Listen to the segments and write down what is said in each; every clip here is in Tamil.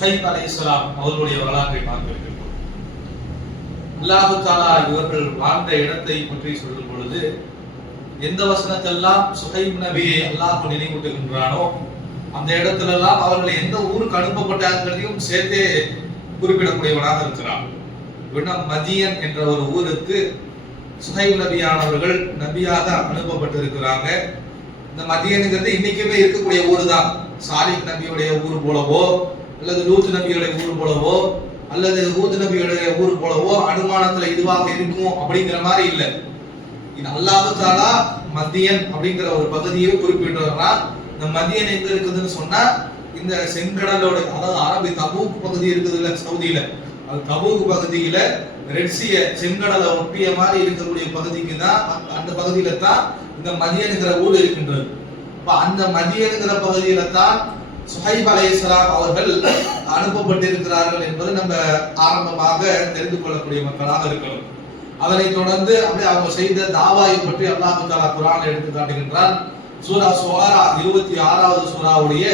சுஹைப் அலைஹிஸ்ஸலாம் அவர்களுடைய வரலாற்றை பார்த்திருக்கிறோம். அல்லாஹ் தஆலா இவர்கள் வாழ்ந்த இடத்தை பற்றி சொல்லும் பொழுது எந்த வசனத்தெல்லாம் சுஹைப் நபியை அல்லாஹ் நினைவூட்டுகின்றானோ அந்த இடத்துல எல்லாம் அவர்கள் எந்த ஊருக்கு அனுப்பப்பட்டார்களையும் சேர்த்தே குறிப்பிடக்கூடியவனாக இருக்கிறான். மதியன் என்ற ஒரு ஊருக்கு சுஹைப் நபியானவர்கள் நபியாக அனுப்பப்பட்டிருக்கிறாங்க. இந்த மதியனுங்கிறது இன்னைக்குமே இருக்கக்கூடிய ஊர் தான். சாலிக் நபியுடைய ஊர் போலவோ அல்லது லூத் நபியுடைய ஊர் போலவோ அல்லது ஹூத் நபியுடைய ஊர் போலவோ அனுமானத்துல இதுவாக இருக்கும் அப்படிங்கிற மாதிரி இல்லை. இது அல்லாஹ் தஆலா மதியன் அப்படிங்கிற ஒரு பகுதியை குறிப்பிட்டுறான். இந்த மதியன் எங்க இருக்குதுன்னு சொன்னா இந்த செங்கடலோட, அதாவது அரபி தபூக் பகுதி இருக்குது இல்ல சவுதியில, அது தபூக் பகுதியில ரெட்சிய செங்கடலை ஒட்டிய மாதிரி இருக்கக்கூடிய பகுதிக்கு தான், அந்த பகுதியில தான் இந்த மதியனுங்கிற ஊர் இருக்கின்றது. அந்த மதியனுங்கிற பகுதியில தான் சுஹைப் அலைஹிஸ்ஸலாம் அவர்கள் அனுப்பப்பட்டிருக்கிறார்கள் என்பது நம்ம ஆரம்பமாக தெரிந்து கொள்ளக்கூடிய மக்களாக இருக்கணும். அதனை தொடர்ந்து அப்படியே அவங்க செய்த தாவாயை பற்றி அல்லாஹ் தஆலா குர்ஆனில் எடுத்து காட்டுகின்றான். சூரா ஷுஆரா 26வது சூராவுடைய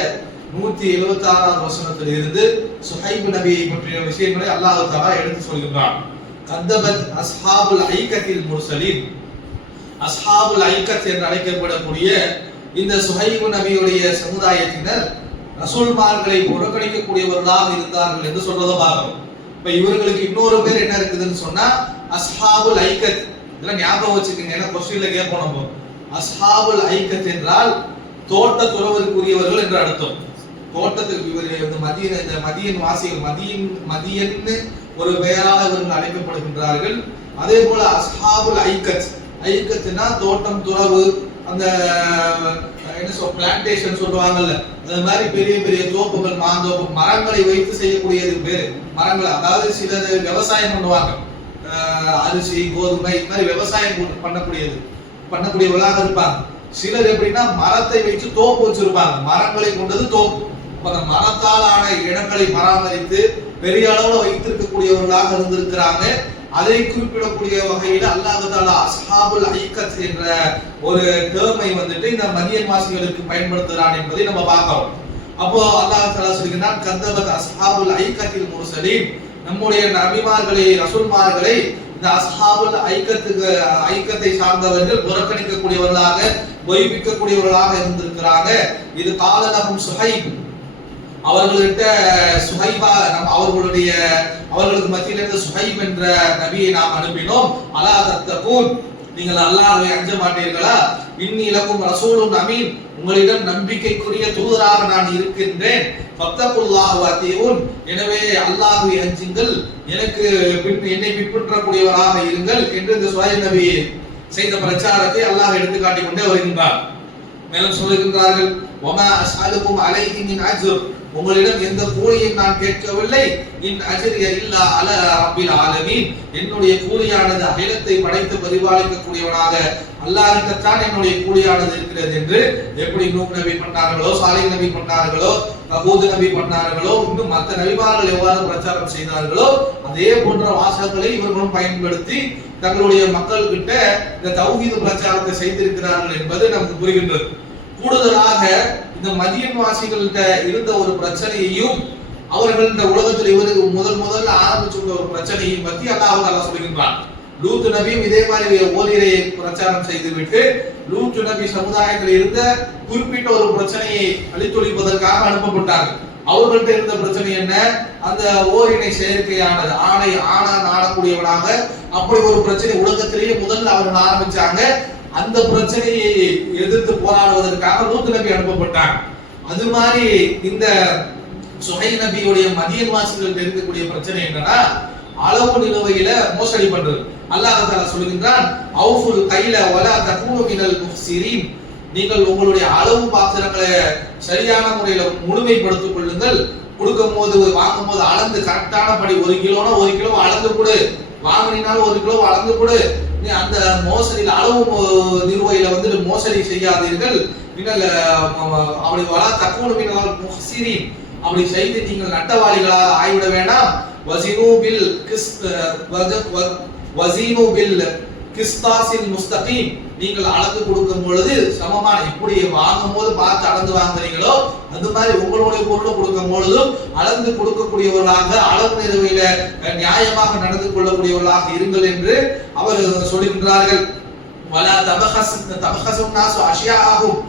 176வது வசனத்தில் இருந்து சுஹைப் நபியை பற்றிய விஷயங்களை அல்லாஹ் தஆலா எடுத்து சொல்கின்றான். கத்தபத் அஸ்ஹாபுல் ஐகத்தில் முர்சலீன். அஸ்ஹாபுல் ஐகத் என்று அழைக்கப்படக்கூடிய இந்த சுஹைப் நபியுடைய சமுதாயத்தினர் ரசூல்மார்களை புறக்கணிக்கக்கூடியவர்களாக இருந்தார்கள் என்று சொல்றதை பார்க்கிறோம். இப்ப இவர்களுக்கு இன்னொரு பேர் என்ன இருக்குதுன்னு சொன்னா அஸ்ஹாபுல் ஐகத். இதெல்லாம் ஞாபகம் வச்சுக்கோங்க, ஏன்னா கொஸ்டின்ல கேட்போம் நம்ம. அஸ்ஹாபுல் ஐகத் என்றால் தோட்ட துறவருக்குரியவர்கள் என்று அர்த்தம். தோட்டத்துக்கு இந்த மதியன் வாசிகள், மதியன்னு ஒரு பெயராக இவர்கள் அழைக்கப்படுகின்றார்கள். அதே போல அஸ்ஹாபுல் ஐகத், ஐகத்னா தோட்டம் துறவு, அந்த என்ன பிளான்டேஷன் சொல்லுவாங்கல்ல, அது மாதிரி பெரிய பெரிய தோப்புகள், மாந்தோப்பு, மரங்களை வைத்து செய்யக்கூடியது பேரு மரங்கள். அதாவது சிலர் விவசாயம் பண்ணுவாங்க, அரிசி கோதுமை இது மாதிரி விவசாயம் பண்ணக்கூடியவர்களாக இருப்பாங்க. சிலர் எப்படின்னா மரத்தை வைத்து தோப்பு வச்சிருப்பாங்க, மரங்களை கொண்டது தோப்பு. அந்த மரத்தால் ஆன இடங்களை பராமரித்து பெரிய அளவுல வைத்திருக்கக்கூடியவர்களாக இருந்திருக்கிறாங்க. அதை குறிப்பிடக்கூடிய வகையில அல்லாஹ் தஆலா அஸ்ஹாபுல் ஐகத் என்ற ஒரு டேர்மை வந்துட்டு இந்த மதியன் வாசிகளுக்கு பயன்படுத்துறான் என்பதை நம்ம பார்க்கிறோம். அப்போ அல்லாஹ் தஆலா சொல்கிறான், கத்தபத் அஸ்ஹாபுல் ஐகத்தில் முர்சலீன். நம்முடைய நபிமார்களை, ரசூல்மார்களை இந்த அஸ்ஹாபுல் ஐகத்தை சார்ந்தவர்கள் புறக்கணிக்கக்கூடியவர்களாக, பொய்ப்பிக்கக்கூடியவர்களாக இருந்திருக்கிறாங்க. இது காலலஹும் சுஹைப். அவர்கள்கிட்ட சுஹைபா, அவர்களுக்கு மத்தியில் இருந்த சுஹைப் என்ற நபியை நாம் அனுப்பினோம். அலா தத்தகூன், நீங்கள் அல்லாஹ்வை அஞ்ச மாட்டீர்களா? இன்னி லகும் ரசூலுன் அமீன், உங்களிடம் நம்பிக்கைக்குரிய தூதராக நான் இருக்கின்றேன். ஃபத்தகுல்லாஹ வஅதீஊன், எனவே அல்லாஹ்வை அஞ்சுங்கள், என்னை பின்பற்றக்கூடியவராக இருங்கள் என்று இந்த சுஹைப் நபி செய்த பிரச்சாரத்தை அல்லாஹ் எடுத்து காட்டிக் கொண்டே வருகின்றார். மேலும் சொல்லுகின்றார்கள், வமா அஸ்அலுகும் அலைஹி மின் அஜ்ர், உங்களிடம் எந்த கூலியும் நான் கேட்கவில்லை. இன் அஜ்ரிய இல்லா அலா ரப்பில் ஆலமீன், என்னுடைய கூலியானது அகிலத்தை படைத்து பரிபாலிக்கக்கூடியவனாக அல்லாஹ்விடத்தான் என்னுடைய கூலியானது இருக்கிறது என்று எப்படி நூஹ் நபி பண்ணார்களோ, சாலிஹ் நபி பண்ணார்களோ, ஹூத் நபி பண்ணார்களோ, இன்னும் மற்ற நபிமார்கள் எவ்வாறு பிரச்சாரம் செய்தார்களோ அதே போன்ற வாசகங்களை இவர்களும் பயன்படுத்தி தங்களுடைய மக்கள் கிட்ட இந்த தௌஹீத் பிரச்சாரத்தை செய்திருக்கிறார்கள் என்பது நமக்கு புரிகின்றது. கூடுதலாக இந்த மதியன் வாசிகள்கிட்ட இருந்த ஒரு பிரச்சனையையும், அவர்கள் இந்த உலகத்தில் இவருக்கு முதல்ல ஆரம்பிச்சு ஒரு பிரச்சனையும் பற்றி அல்லாஹ் தஆலா சொல்கின்றான். லூத் நபியும் இதே மாதிரி ஓரிரை பிரச்சாரம் செய்துவிட்டு லூத் நபி சமுதாயத்தில் இருந்த குறிப்பிட்ட ஒரு பிரச்சனையை அழித்தொழிப்பதற்காக அனுப்பப்பட்டாங்க. அவர்கள்ட்ட இருந்த பிரச்சனை என்ன? அந்த ஓரினை செயற்கையானது, ஆணான் ஆடக்கூடியவனாக அப்படி ஒரு பிரச்சனை உலகத்திலேயே முதல்ல அவர்கள் ஆரம்பிச்சாங்க. அந்த பிரச்சனையை எதிர்த்து போராடுவதற்காக லூத் நபி அனுப்பப்பட்டாங்க. அது மாதிரி இந்த சுஹைப் நபியுடைய மதியன் வாசிகள் இருக்கக்கூடிய பிரச்சனை என்னன்னா அளவு நிலுவையில மோசடி பண்றது. அல்லாஹ் தஆலா சொல்கின்றான், அவுஃபுல் கைல வலா தகூனு மினல் முஃசிரீன், நீங்கள் உங்களுடைய அளவு பாத்திரங்களை சரியான முறையில முழுமைப்படுத்திக் கொள்ளுங்கள். கொடுக்கும் போது வாங்கும் போது அளந்து கரெக்டான படி, 1 கிலோனா 1 கிலோ அளந்து கொடு, வாங்கினாலும் 1 கிலோ அளந்து கொடு. அந்த மோசடியில் அளவு நிறுவையில வந்து மோசடி செய்யாதீர்கள். அப்படி வலா தகூனு மினல் முஃசிரீன், அப்படி செய்து நீங்கள் நட்டவாளிகளாக ஆய்விட வேண்டாம். வஸீனு பில் கிஸ்தாஸில் முஸ்தகீம், நீங்கள் அளந்து கொடுக்கும் பொழுது சமமான இப்படி வாங்கும் போது பார்த்து அளந்து வாங்குறீங்களோ அது மாதிரி உங்களுடைய பொருளை கொடுக்கும் பொழுதும் அளந்து கொடுக்கக்கூடியவர்களாக அளவு நிறுவையில நியாயமாக நடந்து கொள்ளக்கூடியவர்களாக இருங்கள் என்று அவர் சொல்லுகின்றார்கள். வலா தபஹஸுன் நாஸு அஷ்யாஅஹும்,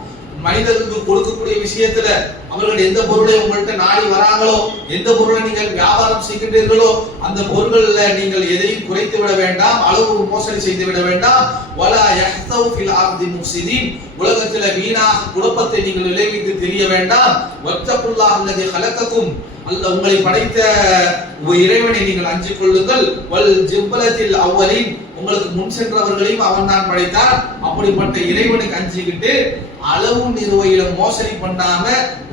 மனிதர்களுக்கு கொடுக்கக்கூடிய விஷயத்துல அவர்கள் எந்த பொருளை உங்கள்கிட்ட நாடி வராங்களோ, எந்த பொருளை நீங்கள் வியாபாரம் செய்கின்றீர்களோ அந்த பொருள்கள்ல நீங்கள் எதையும் குறைத்து விட வேண்டாம், அளவு மோசடி செய்து விட வேண்டாம். வலா யஹ்தவு ஃபில் அர்தி முஃசிதீன், உலகத்துல வீணாக குழப்பத்தை நீங்கள் விளைவித்து தெரிய வேண்டாம். வத்தகுல்லாஹ் அல்லதி கலககும், அல்லாஹ் உங்களை படைத்த இறைவனை நீங்கள் அஞ்சிக் கொள்ளுங்கள். வல் ஜிப்லத்தில் அவ்வலின், உங்களுக்கு முன் சென்றவர்களையும் அவன் தான் படைத்தான். அப்படிப்பட்ட இறைவனுக்கு அஞ்சிக்கிட்டு அளவு நிறுவையில மோசடி பண்ணாம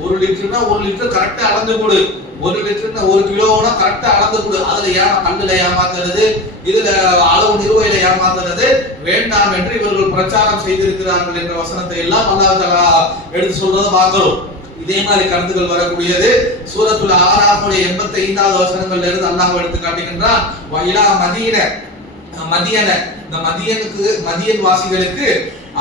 1 லிட்டர்னா 1 லிட்டர் கரெக்டா அளந்து கொடு, 1 லிட்டர்னா 1 கிலோனா கரெக்டா அளந்து கொடு. அதுல கல்லுல ஏமாத்துறது, இதுல அளவு நிறுவையில ஏமாத்துறது வேண்டாம் என்று இவர்கள் பிரச்சாரம் செய்திருக்கிறார்கள் என்ற வசனத்தை எல்லாம் அல்லாஹ் தஆலா எடுத்து சொல்றதை பார்க்கிறோம். இதே மாதிரி கருத்துக்கள் வரக்கூடியது சூரத்துல் ஆராஃபுடைய 85வது வசனங்கள்ல இருந்து அல்லாஹ் எடுத்து காட்டுகின்றான். வயிலா மதியன, இந்த மதியன் வாசிகளுக்கு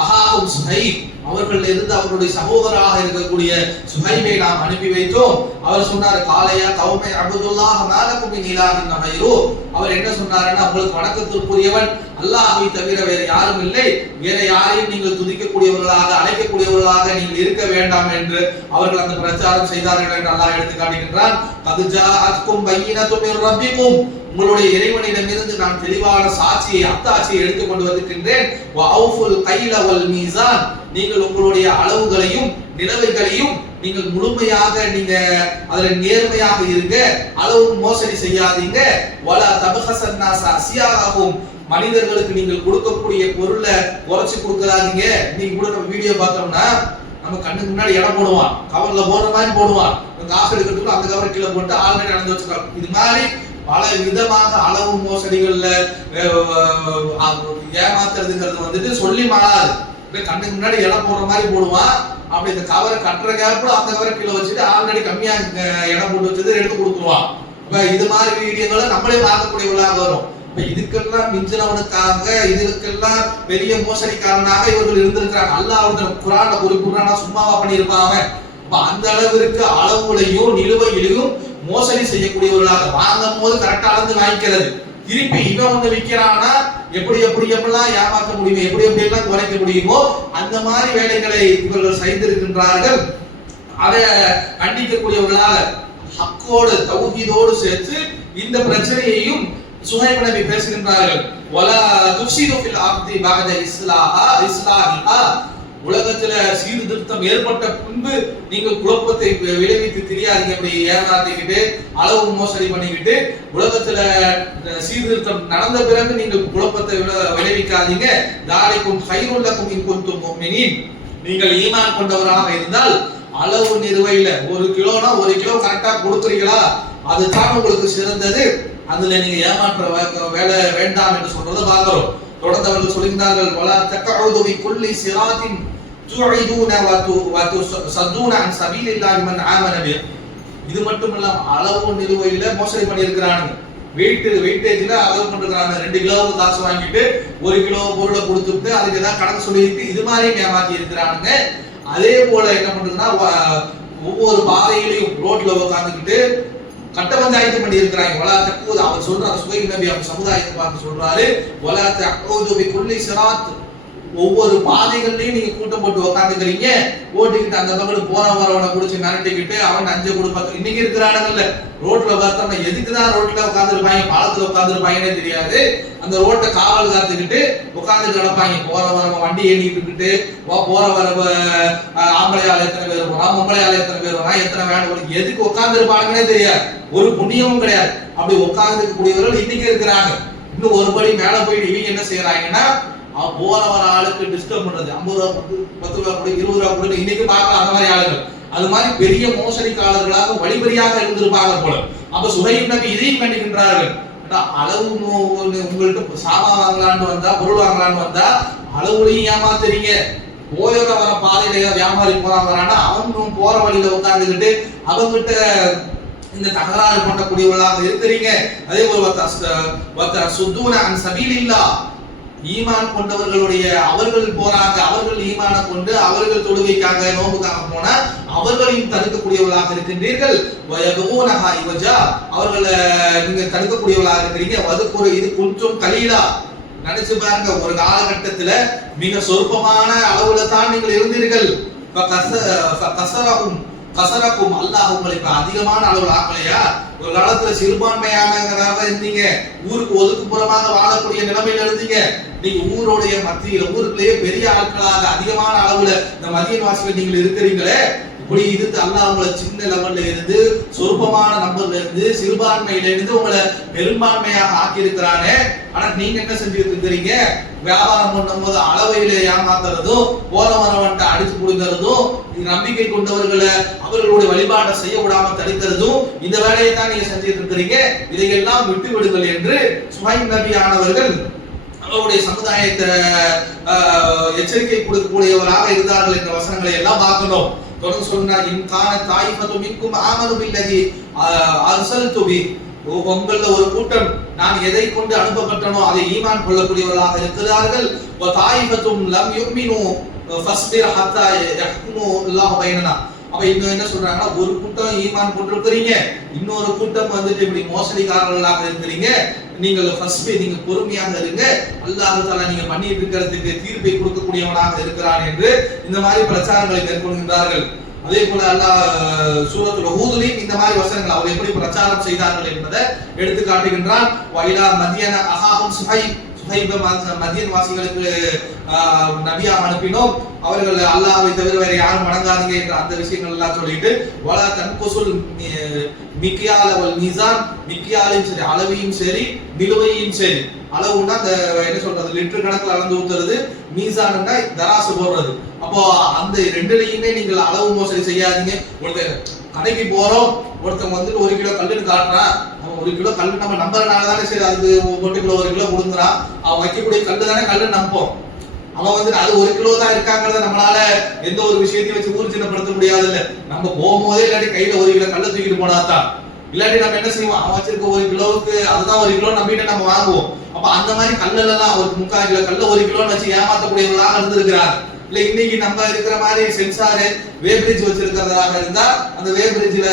அஹாஹும் சுஹைப், அவர்கள் இருந்து அவருடைய சகோதரராக இருக்கக்கூடிய சுஹைபை நாம் அனுப்பி வைத்தோம். அவர் சொன்னார், காலையா கௌமை அபுதுல்லாஹ் மாலகும் மின் இலாஹின் கைரு, அவர் என்ன சொன்னாருன்னா, உங்களுக்கு வணக்கத்திற்குரியவன் அல்லாஹ்வை தவிர வேற யாரும் இல்லை, வேற யாரையும் நீங்கள் துதிக்கக்கூடியவர்களாக அழைக்கக்கூடியவர்களாக நீங்கள் இருக்க வேண்டாம் என்று அவர்கள் அந்த பிரச்சாரம் செய்தார்கள் என்று அல்லாஹ் எடுத்து காட்டுகின்றான். கத் ஜாஅத்கும் பையினத்தும் மின் ரப்பிக்கும், உங்களுடைய இறைவனிடமிருந்து நான் தெளிவான சாட்சியை அத்தாட்சியை எடுத்துக் கொண்டு வந்திருக்கின்றேன். வஅஃபுல் கைல வல் மீசான், நீங்கள் உங்களுடைய அளவுகளையும் நிலவைகளையும் நீங்கள் முழுமையாக நீங்க அதுல நேர்மையாக இருங்க, அளவு மோசடி செய்யாதீங்க. வலா தபஹஸன் நாஸ அஸ்யாஅஹும், மனிதர்களுக்கு நீங்கள் கொடுக்கக்கூடிய பொருளை குறைச்சு கொடுக்காதீங்க. நீங்க கூட நம்ம வீடியோ பார்த்தோம்னா நம்ம கண்ணுக்கு முன்னாடி இடம் போடுவான், கவர்ல போடுற மாதிரி போடுவான், காசு எடுக்கிறதுக்கு அந்த கவர் கீழே போட்டு ஆல்ரெடி நடந்து வச்சிருக்காங்க. இது மாதிரி பல விதமாக அளவு மோசடிகள்ல ஏமாத்துறதுங்கிறது வந்துட்டு சொல்லி மாறாது. கண்ணுக்கு முன்னாடி இடம் போடுற மாதிரி போடுவான், அப்படி இந்த கவரை கட்டுற கேப்ல அந்த கவரை கீழே வச்சுட்டு ஆல்ரெடி கம்மியா இடம் போட்டு வச்சது எடுத்து கொடுத்துருவான். இப்ப இது மாதிரி வீடியோகளை நம்மளே பார்க்கக்கூடியவர்களாக வரும். இப்ப இதுக்கெல்லாம் மிஞ்சினவனுக்காக, இதுக்கெல்லாம் பெரிய மோசடிக்காரனாக இவர்கள் இருந்திருக்கிறாங்க. அல்லாஹ் அவர்கள் குர்ஆன்ல குறிப்பிடுறானா சும்மாவா பண்ணியிருப்பாங்க. அந்த அளவிற்கு அளவுகளையும் நிலுவையிலையும் மோசடி செய்யக்கூடியவர்களாக, வாங்கும் போது கரெக்டா அளந்து வாங்கிக்கிறது, திருப்பி இவன் ஒண்ணு விற்கிறான்னா எப்படி எப்படியெல்லாம் ஏமாற்ற முடியுமோ, எப்படி எல்லாம் குறைக்க முடியுமோ அந்த மாதிரி வேலைகளை இவர்கள் செய்திருக்கின்றார்கள். அதை கண்டிக்கக்கூடியவர்களாக ஹக்கோடு தௌஹீதோடு சேர்த்து இந்த பிரச்சனையையும் சுஹைப் நபி பேசுகின்றார்கள். வலா துஃப்ஸிது ஃபில் அர்தி பஅத இஸ்லாஹிஹா, உலகத்துல சீர்திருத்தம் ஏற்பட்ட பின்பு நீங்கள் குழப்பத்தை விளைவித்து தெரியாதீங்க. அப்படி ஏமாத்திக்கிட்டு அளவு மோசடி பண்ணிக்கிட்டு உலகத்துல சீர்திருத்தம் நடந்த பிறகு நீங்கள் குழப்பத்தை விளைவிக்காதீங்க. தாலிக்கும் கைருல் லக்கும் இன் குன்தும் முஃமினீன், நீங்கள் ஈமான் கொண்டவராக இருந்தால் அளவு நிறுவையில 1 கிலோனா 1 கிலோ கரெக்டா கொடுக்குறீங்களா, அதுதான் உங்களுக்கு சிறந்தது. அதுல நீங்க ஏமாற்ற வேலை வேண்டாம் என்று சொல்றதை பார்க்கிறோம். தொடர்ந்து அவர்கள் சொல்கிறார்கள், வலா தக்உது பி குல்லி சிராத்தின் துஇதுன வ துஸதுன அன் சபீலில்லாஹி மன் ஆமன பி. இது மட்டுமல்ல, அளவு நிலுவையில மோசடி பண்ணி இருக்கிறாங்க. வெயிட்டேஜ்ல அளவு பண்றாங்க. 2 கிலோவுக்கு காசு வாங்கிட்டு 1 கிலோ பொருளை கொடுத்துட்டு அதுக்கு ஏதாவது கணக்கு சொல்லிட்டு இது மாதிரி ஏமாத்தி இருக்கிறாங்க. அதே போல என்ன பண்றதுன்னா, ஒவ்வொரு பாதையிலையும் ரோட்ல உட்கார்ந்துக்கிட்டு கட்ட பஞ்சாயத்து பண்ணி இருக்கிறாங்க. வலா தக்கூது, அவர் சொல்றாரு, சுஹைப் நபி அவங்க சமுதாயத்தை பார்த்து சொல்றாரு, வலா தக்கூது பி குல்லி சிராத், ஒவ்வொரு பாதைகள்லயும் நீங்க கூட்டம் போட்டு உட்காந்துக்கிறீங்க, ஓட்டிக்கிட்டு அந்த பக்கம் போற வரவனை குடிச்சு மிரட்டிக்கிட்டு அவன் 5 கொடுப்பாங்க. இன்னைக்கு இருக்கிறானுங்கல்ல ரோட்ல பார்த்தோம்னா எதுக்குதான் ரோட்ல உட்காந்துருப்பாங்க, பாலத்துல உட்காந்துருப்பாங்கன்னே தெரியாது. அந்த ரோட்டை காவல் காத்துக்கிட்டு உட்காந்து கிடப்பாங்க. போற வரவ வண்டி ஏறிக்கிட்டு போற வரவ ஆம்பளையால எத்தனை பேர் போறான், பொம்பளையால எத்தனை பேர் வரான், எத்தனை வேணும், எதுக்கு உட்கார்ந்து இருப்பாங்கன்னே தெரியாது. ஒரு புண்ணியமும் கிடையாது. அப்படி உட்கார்ந்து கூடியவர்கள் இன்னைக்கு இருக்கிறாங்க. இன்னும் ஒரு படி மேல போயிட்டு இவங்க என்ன செய்யறாங்கன்னா, போற வர ஆளுக்கு டிஸ்டர்ப் பண்றது, 50 ரூபா 10 ரூபா கூட 20 ரூபா கூட இன்னைக்கு பார்க்கலாம். அந்த மாதிரி ஆளுகள் அது மாதிரி பெரிய மோசடிக்காரர்களாக வழிபறியாக இருந்திருப்பாங்க போல. அப்ப சுஹைப் நபி இதையும் கண்டிக்கின்றார்கள். அளவு உங்கள்கிட்ட சாமான் வாங்கலான்னு வந்தா, பொருள் வாங்கலான்னு வந்தா அளவுலையும் ஏமாத்துறீங்க. போயோட வர பாதையில வியாபாரி போறாங்கன்னா அவங்களும் போற வழியில உட்காந்துக்கிட்டு அவங்ககிட்ட இந்த தகராறு பண்ணக்கூடியவர்களாக இருக்கிறீங்க. அதே போல சுத்தூன அன் சபீலில்லாஹ், ஈமான் கொண்டவர்களுடைய அவர்கள் போறாங்க, அவர்கள் ஈமான கொண்டு அவர்கள் தொழுகைக்காக நோம்புக்காக போனா அவர்களையும் தடுக்கக்கூடியவர்களாக இருக்கின்றீர்கள். அவர்களை நீங்க தடுக்கக்கூடியவர்களாக இருக்கிறீங்க. வதுக்குற இது கொஞ்சம் கலீலா, நினைச்சு பாருங்க, ஒரு காலகட்டத்துல மிக சொற்பமான அளவுல தான் நீங்கள் இருந்தீர்கள். கசரக்கும் அல்லாஹ் உங்களை இப்ப அதிகமான அளவில் ஆக்கலையா? ஒரு காலத்துல சிறுபான்மையானவராக இருந்தீங்க, ஊருக்கு ஒதுக்குப்புறமாக வாழக்கூடிய நிலைமையில இருந்தீங்க. நீங்க ஊருடைய மத்தியில ஊருக்குள்ளேயே பெரிய ஆட்களாக அதிகமான அளவுல இந்த மதியன் வாசிகள் நீங்கள் இருக்கிறீங்களே, இப்படி இருந்து அல்லாஹ் உங்களை சின்ன லெவல்ல இருந்து சொற்பமான நம்பர்ல இருந்து சிறுபான்மையில இருந்து உங்களை பெரும்பான்மையாக ஆக்கி இருக்கிறானே. ஆனா நீங்க என்ன செஞ்சுட்டு இருக்கிறீங்க? வியாபாரம் பண்ணும் போது அளவையில ஏமாத்துறதும், போற வரவன்ட்ட அடிச்சு கொடுக்கறதும், நம்பிக்கை கொண்டவர்களை அவர்களுடைய வழிபாட்டை செய்ய விடாம தடுக்கிறதும், இந்த வேலையை தான் நீங்க செஞ்சுட்டு இருக்கிறீங்க. இதையெல்லாம் விட்டு விடுங்கள் என்று சுஹைப் நபி ஆனவர்கள் அவருடைய சமுதாயத்தை எச்சரிக்கை கொடுக்கக்கூடியவராக இருந்தார்கள் என்ற வசனங்களை எல்லாம் பார்க்கணும். தொடர்ந்து சொன்னார், இன்கான தாயிஃபத்து மின்கும் ஆமனு பில்லதி அர்சல்து பி, உங்கள ஒரு கூட்டம் நான் எதை கொண்டு அனுப்பப்பட்டனோ அதை ஈமான் கொள்ளக்கூடியவர்களாக இருக்கிறார்கள். வ தாயிஃபத்தும் லம் யுமினு ஃபஸ்பிர் ஹத்தா யஹ்குமு அல்லாஹ் பைனனா. அப்ப இன்னும் என்ன சொல்றாங்கன்னா, ஒரு கூட்டம் ஈமான் கொண்டிருக்கிறீங்க, இன்னொரு கூட்டம் வந்துட்டு இப்படி மோசடிக்காரர்களாக இருக்கிறீங்க. நீங்கள் ஃபர்ஸ்ட் நீங்க பொறுமையாக இருங்க, அல்லாஹ் தஆலா நீங்க பண்ணிட்டு இருக்கிறதுக்கு தீர்ப்பை கொடுக்கக்கூடியவனாக இருக்கிறான் என்று இந்த மாதிரி பிரச்சாரங்களை மேற்கொள்கின்றார்கள். அதே போல அல்லாஹ் சூரத்துல் ஹூத்லயும் இந்த மாதிரி வசனங்கள் அவர் எப்படி பிரச்சாரம் செய்தார்கள் என்பதை எடுத்து காட்டுகின்றான். வைலா மதியன அஹாஹும் சுஹைப், மதியன் வாசிகளுக்கு நபியா அனுப்பினோம், அவர்கள் அல்லாஹ்வை தவிர வேற யாரும் வணங்காதீங்க என்ற அந்த விஷயங்கள் எல்லாம் சொல்லிட்டு, வலா தன்குசுல் மிக்யால வல் மீசான், மிக்யாலையும் சரி அளவையும் சரி நிலுவையும் சரி, அளவுன்னா அந்த என்ன சொல்றது லிட்டர் கணக்கில் அளந்து ஊத்துறது, மீசான்னா தராசு போடுறது. அப்போ அந்த ரெண்டுலையுமே நீங்கள் அளவு மோசடி செய்யாதீங்க. ஒருத்தர் கடைக்கு போறோம், ஒருத்தன் வந்துட்டு 1 கிலோ கல்லுன்னு காட்டுறான், அவன் 1 கிலோ கல்லு நம்ம நம்புறதுனால தானே சரி அதுக்கு 1 கிலோ 1 கிலோ கொடுக்குறான், அவன் வைக்கக்கூடிய கல்லு தானே கல்லுன்னு நம்போம். அவன் வந்துட்டு அது 1 கிலோ தான் இருக்காங்கிறத நம்மளால எந்த ஒரு விஷயத்தையும் வச்சு ஊர்ஜினப்படுத்த முடியாது. இல்ல நம்ம போகும்போதே இல்லாட்டி கையில 1 கிலோ கல்லை தூக்கிட்டு போனாதான், இல்லாட்டி நம்ம என்ன செய்வோம், அவன் வச்சிருக்க 1 கிலோவுக்கு அதுதான் 1 கிலோ நம்பிட்டு நம்ம வாங்குவோம். அப்ப அந்த மாதிரி கல்லெல்லாம் ஒரு 3/4 கிலோ கல்ல 1 கிலோன்னு வச்சு ஏமாத்தக்கூடியவர்களாக இருந்திருக்கிறார். இல்ல இன்னைக்கு நம்ம இருக்கிற மாதிரி சென்சாரு வேப்ரிட்ஜ் வச்சிருக்கிறதாக இருந்தா அந்த வேப்ரிட்ஜ்ல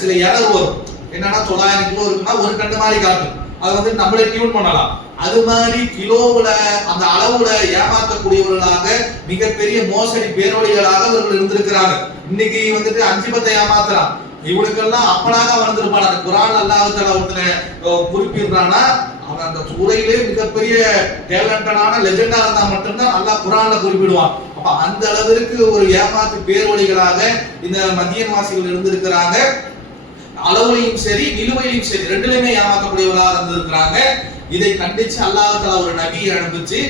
சில எரர் வரும். என்னன்னா 900 கிலோ இருக்குன்னா ஒரு கண்டு மாதிரி காட்டும், அதை வந்து நம்மளே டியூன் பண்ணலாம். அது மாதிரி கிலோவுல அந்த அளவுல ஏமாற்றக்கூடியவர்களாக மிகப்பெரிய மோசடி பேரொழிகளாக இவர்கள் இருந்திருக்கிறாங்க. இன்னைக்கு வந்துட்டு 5-10 ஏமாத்துறான், இவனுக்கெல்லாம் அப்பனாக வளர்ந்துருப்பான். அந்த குரான் அல்லாஹ் தஆலா ஒருத்தனை குறிப்பிடுறான்னா அவன் அந்த துறையிலே மிகப்பெரிய டேலண்டடான லெஜெண்டா இருந்தா மட்டும்தான் அல்லாஹ் குரான்ல குறிப்பிடுவான். அப்ப அந்த அளவிற்கு ஒரு ஏமாற்று பேரொழிகளாக இந்த மதியன் வாசிகள் இருந்திருக்கிறாங்க. அளவுலையும் சரி நிலுவையிலும் சரி ரெண்டுலையுமே ஏமாற்றக்கூடியவர்களாக இருந்திருக்கிறாங்க. இதை கண்டிச்சு அல்லாஹ் தஆலா ஒரு நபியை அனுப்பிச்சு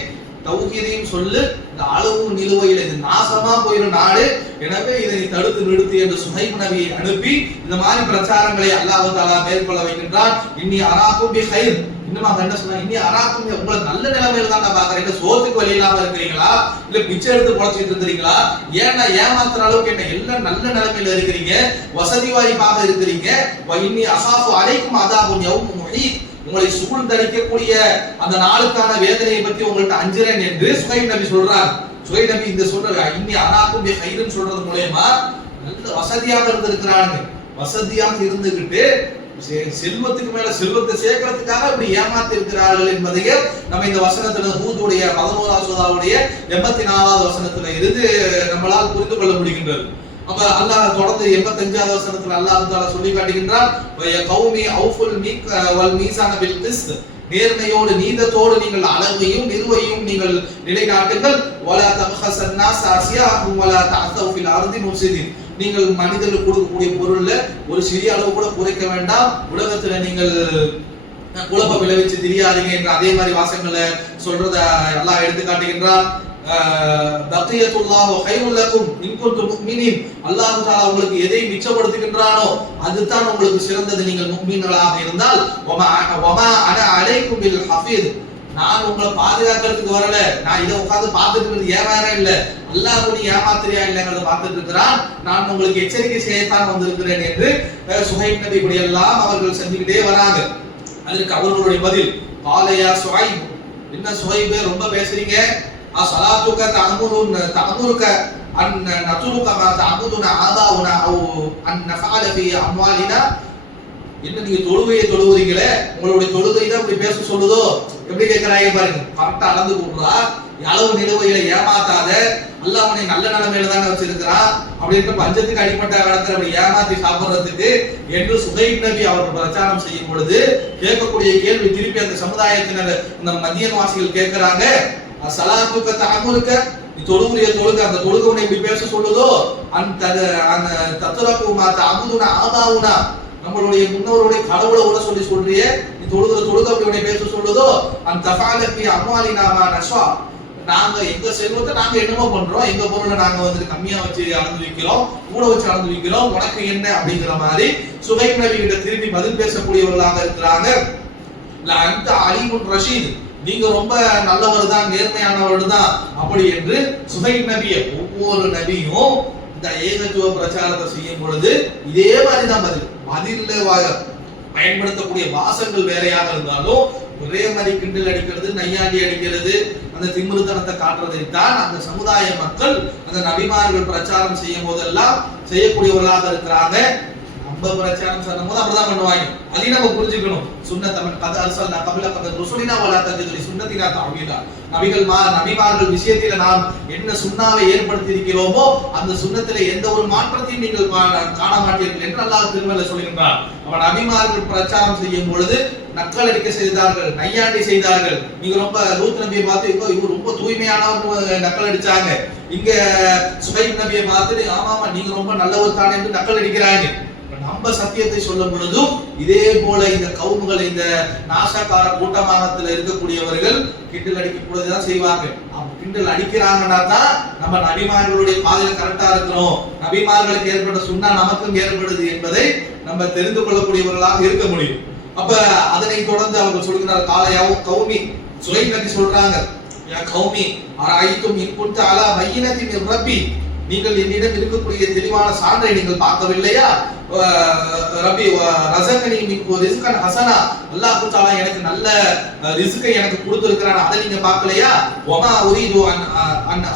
தௌஹீதையும் சொல்லு, இந்த அளவு நிலுவையில் இது நாசமா போயிடும் நாடு, எனவே இதை தடுத்து நிறுத்து என்று சுஹைப் நபியை அனுப்பி இந்த மாதிரி பிரச்சாரங்களை அல்லாஹ் தஆலா மேற்கொள்ள வைக்கின்றான். இன்னி அராக்கும் பி கைர், இன்னும் அவங்க என்ன சொன்னா, இன்னி அராக்கும் உங்களை நல்ல நிலைமையில தான் நான் பாக்குறேன். சோத்துக்கு வழி இல்லாம இருக்கிறீங்களா, இல்ல பிச்சை எடுத்து பொழைச்சிட்டு இருக்கிறீங்களா, ஏன்னா ஏமாத்துற அளவுக்கு என்ன எல்லாம் நல்ல நிலைமையில இருக்கிறீங்க, வசதி வாய்ப்பாக இருக்கிறீங்க. இன்னி அசாஃபு அலைக்கும் அதாபுன் யௌம் முஹீத், உங்களை சூழ்ந்தடிக்கக்கூடிய அந்த நாளுக்கான வேதனையை பற்றி உங்கள்கிட்ட அஞ்சுறேன் என்று சுஹைப் நபி சொல்றார். சுஹைப் நபி இந்த சொல்ற இன்னி அராக்கும் பி கைர்னு சொல்றது மூலமா நல்ல வசதியாக இருந்திருக்கிறாங்க. வசதியாக இருந்துகிட்டு செல்வத்துக்கு மேல செல்வத்தை சேர்க்கிறதுக்காக இப்படி ஏமாத்தி இருக்கிறார்கள் என்பதையே நம்ம இந்த வசனத்துல ஹூதுடைய 11வது சூராவுடைய 84வது வசனத்துல இருந்து நம்மளால் புரிந்து கொள்ள முடிகின்றது. அப்ப அல்லாஹ் தொடர்ந்து 85வது வசனத்துல அல்லாஹ் தஆலா சொல்லி காட்டுகின்றார், வய கௌமி அவுஃபுல் மீக் வல் மீசான பில் கிஸ்த், நேர்மையோடு நீதத்தோடு நீங்கள் அளவையும் நிறுவையும் நீங்கள் நிலைநாட்டுங்கள். வலா தபஹஸன் நாஸ் அஸ்யாஹும் வலா தஅஸவு ஃபில் அர்தி முஃசிதீன், நீங்கள் மனிதர்களுக்கு கொடுக்கக்கூடிய பொருள்ல ஒரு சிறிய அளவு கூட குறைக்க வேண்டாம், உலகத்துல நீங்கள் குழப்ப விளைவிச்சு தெரியாதீங்க என்ற அதே மாதிரி வாசகங்களை சொல்றத அல்லாஹ் எடுத்து காட்டுகின்றார். பக்கியத்துல்லாஹு கைருல் லக்கும் இன் குன்தும் முஃமினீன், அல்லாஹ் தஆலா உங்களுக்கு எதை மிச்சப்படுத்துகின்றானோ அதுதான் உங்களுக்கு சிறந்தது நீங்கள் முஃமின்களாக இருந்தால். வமா அனா அலைக்கும் பில் ஹஃபீஸ், நான் உங்களை பாதுகாக்கிறதுக்கு வரல, நான் இதை உட்கார்ந்து பார்த்துட்டு இருக்கிறது ஏன் வேற இல்ல, அல்லாஹ் நீ ஏமாத்திரியா இல்லைங்கிறத பார்த்துட்டு இருக்கிறான், நான் உங்களுக்கு எச்சரிக்கை செய்யத்தான் வந்திருக்கிறேன் என்று சுஹைப் நபி இப்படி எல்லாம் அவர்கள் செஞ்சுக்கிட்டே வராங்க. அதற்கு அவர்களுடைய பதில், காலையா சுஹைப் என்ன சுஹைபே ரொம்ப பேசுறீங்க, அஸலாத்துக தஅமுருக அன் நதுருக மா தஅபுதுனா ஆபாஉனா அவ் அன் நஃஅல ஃபீ அம்வாலினா. என்ன நீங்க தொழுவீங்களே, உங்களுடைய தொழுகை தான் இப்படி பேச சொல்லுதோ? எப்படி கேட்கிறாங்க பாருங்க. கரெக்டா அளந்து கூடுறா, அளவு நிலுவையில ஏமாத்தாத, அல்லாஹ் உன்னை நல்ல நிலைமையில தானே வச்சிருக்கிறான் அப்படின்ட்டு பஞ்சத்துக்கு அடிப்பட்ட காலத்துல அப்படி ஏமாத்தி சாப்பிடுறதுக்கு என்று சுஹைப் நபி அவர்கள் பிரச்சாரம் செய்யும் பொழுது கேட்கக்கூடிய கேள்வி திருப்பி அந்த சமுதாயத்தினர், அந்த மதியன் வாசிகள் கேட்கிறாங்க, சலாத்துக்க தஅமுருக, நீ தொழுகைய தொழுக, அந்த தொழுகை உன்னை இப்படி பேச சொல்லுதோ? அந்த தத்ரகுமா தஅபுதுனா ஆபாஉனா, நம்மளுடைய முன்னோருடைய கடவுளை கூட சொல்றியே, நீ தொழுக அப்படி உன்னை பேச சொல்லுதோ? அந்த தஃஅல ஃபீ அம்வாலினா மா நஷா, நாங்க எங்க செல்வத்தை நாங்க என்னமோ பண்றோம், எங்க பொருளை நாங்க வந்து கம்மியா வச்சு அளந்து வைக்கிறோம், கூட வச்சு அளந்து வைக்கிறோம், உனக்கு என்ன அப்படிங்கிற மாதிரி சுஹைப் நபி கிட்ட திரும்பி பதில் பேசக்கூடியவர்களாக இருக்கிறாங்க. அந்த அலீமுன் ரஷீத், நீங்க ரொம்ப நல்லவர் தான், நேர்மையானவர் தான் அப்படி என்று சுஹைப் நபியை, ஒவ்வொரு நபியும் இந்த ஏகத்துவ பிரச்சாரத்தை செய்யும் பொழுது இதே மாதிரி தான் பதில்ல பயன்படுத்தக்கூடிய வாசங்கள் வேறையாக இருந்தாலும் ஒரே மாதிரி கிண்டல் அடிக்கிறது, நையாண்டி அடிக்கிறது, அந்த திமிருத்தனத்தை காட்டுறதை தான் அந்த சமுதாய மக்கள் அந்த நபிமார்கள் பிரச்சாரம் செய்யும் போதெல்லாம் செய்யக்கூடியவர்களாக இருக்கிறாங்க. நம்ம பிரச்சாரம் செய்யும் போது அப்படிதான் பண்ணுவாங்க. அதையும் நம்ம புரிஞ்சுக்கணும். சுன்னத்தமன் கத அர்சல்னா கபில கத ருசுலினா வலா தஜிதுலி சுன்னத்தினா தஅவீலா, நபிமார்கள் விஷயத்தில நாம் என்ன சுன்னாவை ஏற்படுத்தி இருக்கிறோமோ அந்த சுன்னத்திலே எந்த ஒரு மாற்றத்தையும் நீங்கள் காண மாட்டீர்கள் என்று அல்லாஹ் திருமறையிலே சொல்கிறார். அவன் நபிமார்கள் பிரச்சாரம் செய்யும் பொழுது நக்கல் அடிக்க செய்தார்கள், நையாண்டி செய்தார்கள். நீங்க ரொம்ப லூத் நபியை பார்த்து இவர் ரொம்ப தூய்மையானவர் நக்கல் அடிச்சாங்க. இங்க சுஹைப் நபியை பார்த்து ஆமாமா நீங்க ரொம்ப நல்லவர் தானே என்று நக்கல் அடிக்கிறாங்க. நம்ம சத்தியத்தை சொல்லும் பொழுதும் இதே போல இந்த கவுமுகள், இந்த நாசக்கார கூட்டமாகத்துல இருக்கக்கூடியவர்கள் கிண்டல் அடிக்க கூடதான் செய்வாங்க. கிண்டல் அடிக்கிறாங்கன்னா தான் நம்ம நபிமார்களுடைய பாதையில கரெக்டா இருக்கிறோம், நபிமார்களுக்கு ஏற்பட்ட சுன்னா நமக்கும் ஏற்படுது என்பதை நம்ம தெரிந்து கொள்ளக்கூடியவர்களாக இருக்க முடியும். அப்ப அதனை தொடர்ந்து அவங்க சொல்கிறார், காலையாவும் கௌமி, சுஹைப் நபி சொல்றாங்க, யா கௌமி அரைத்தும் இன் குன்த அலா பையினத்தின் மின் ரப்பி, நீங்கள் என்னிடம் இருக்கக்கூடிய தெளிவான சான்றை நீங்கள் பார்க்கவில்லையா? ரப்பி ரஸகனி மின்கு ரிஸ்கன் ஹஸனா, அல்லாஹ் தஆலா எனக்கு நல்ல ரிஸ்கை எனக்கு கொடுத்திருக்கிறான், அதை நீங்க பார்க்கலையா? வமா உரீது அன்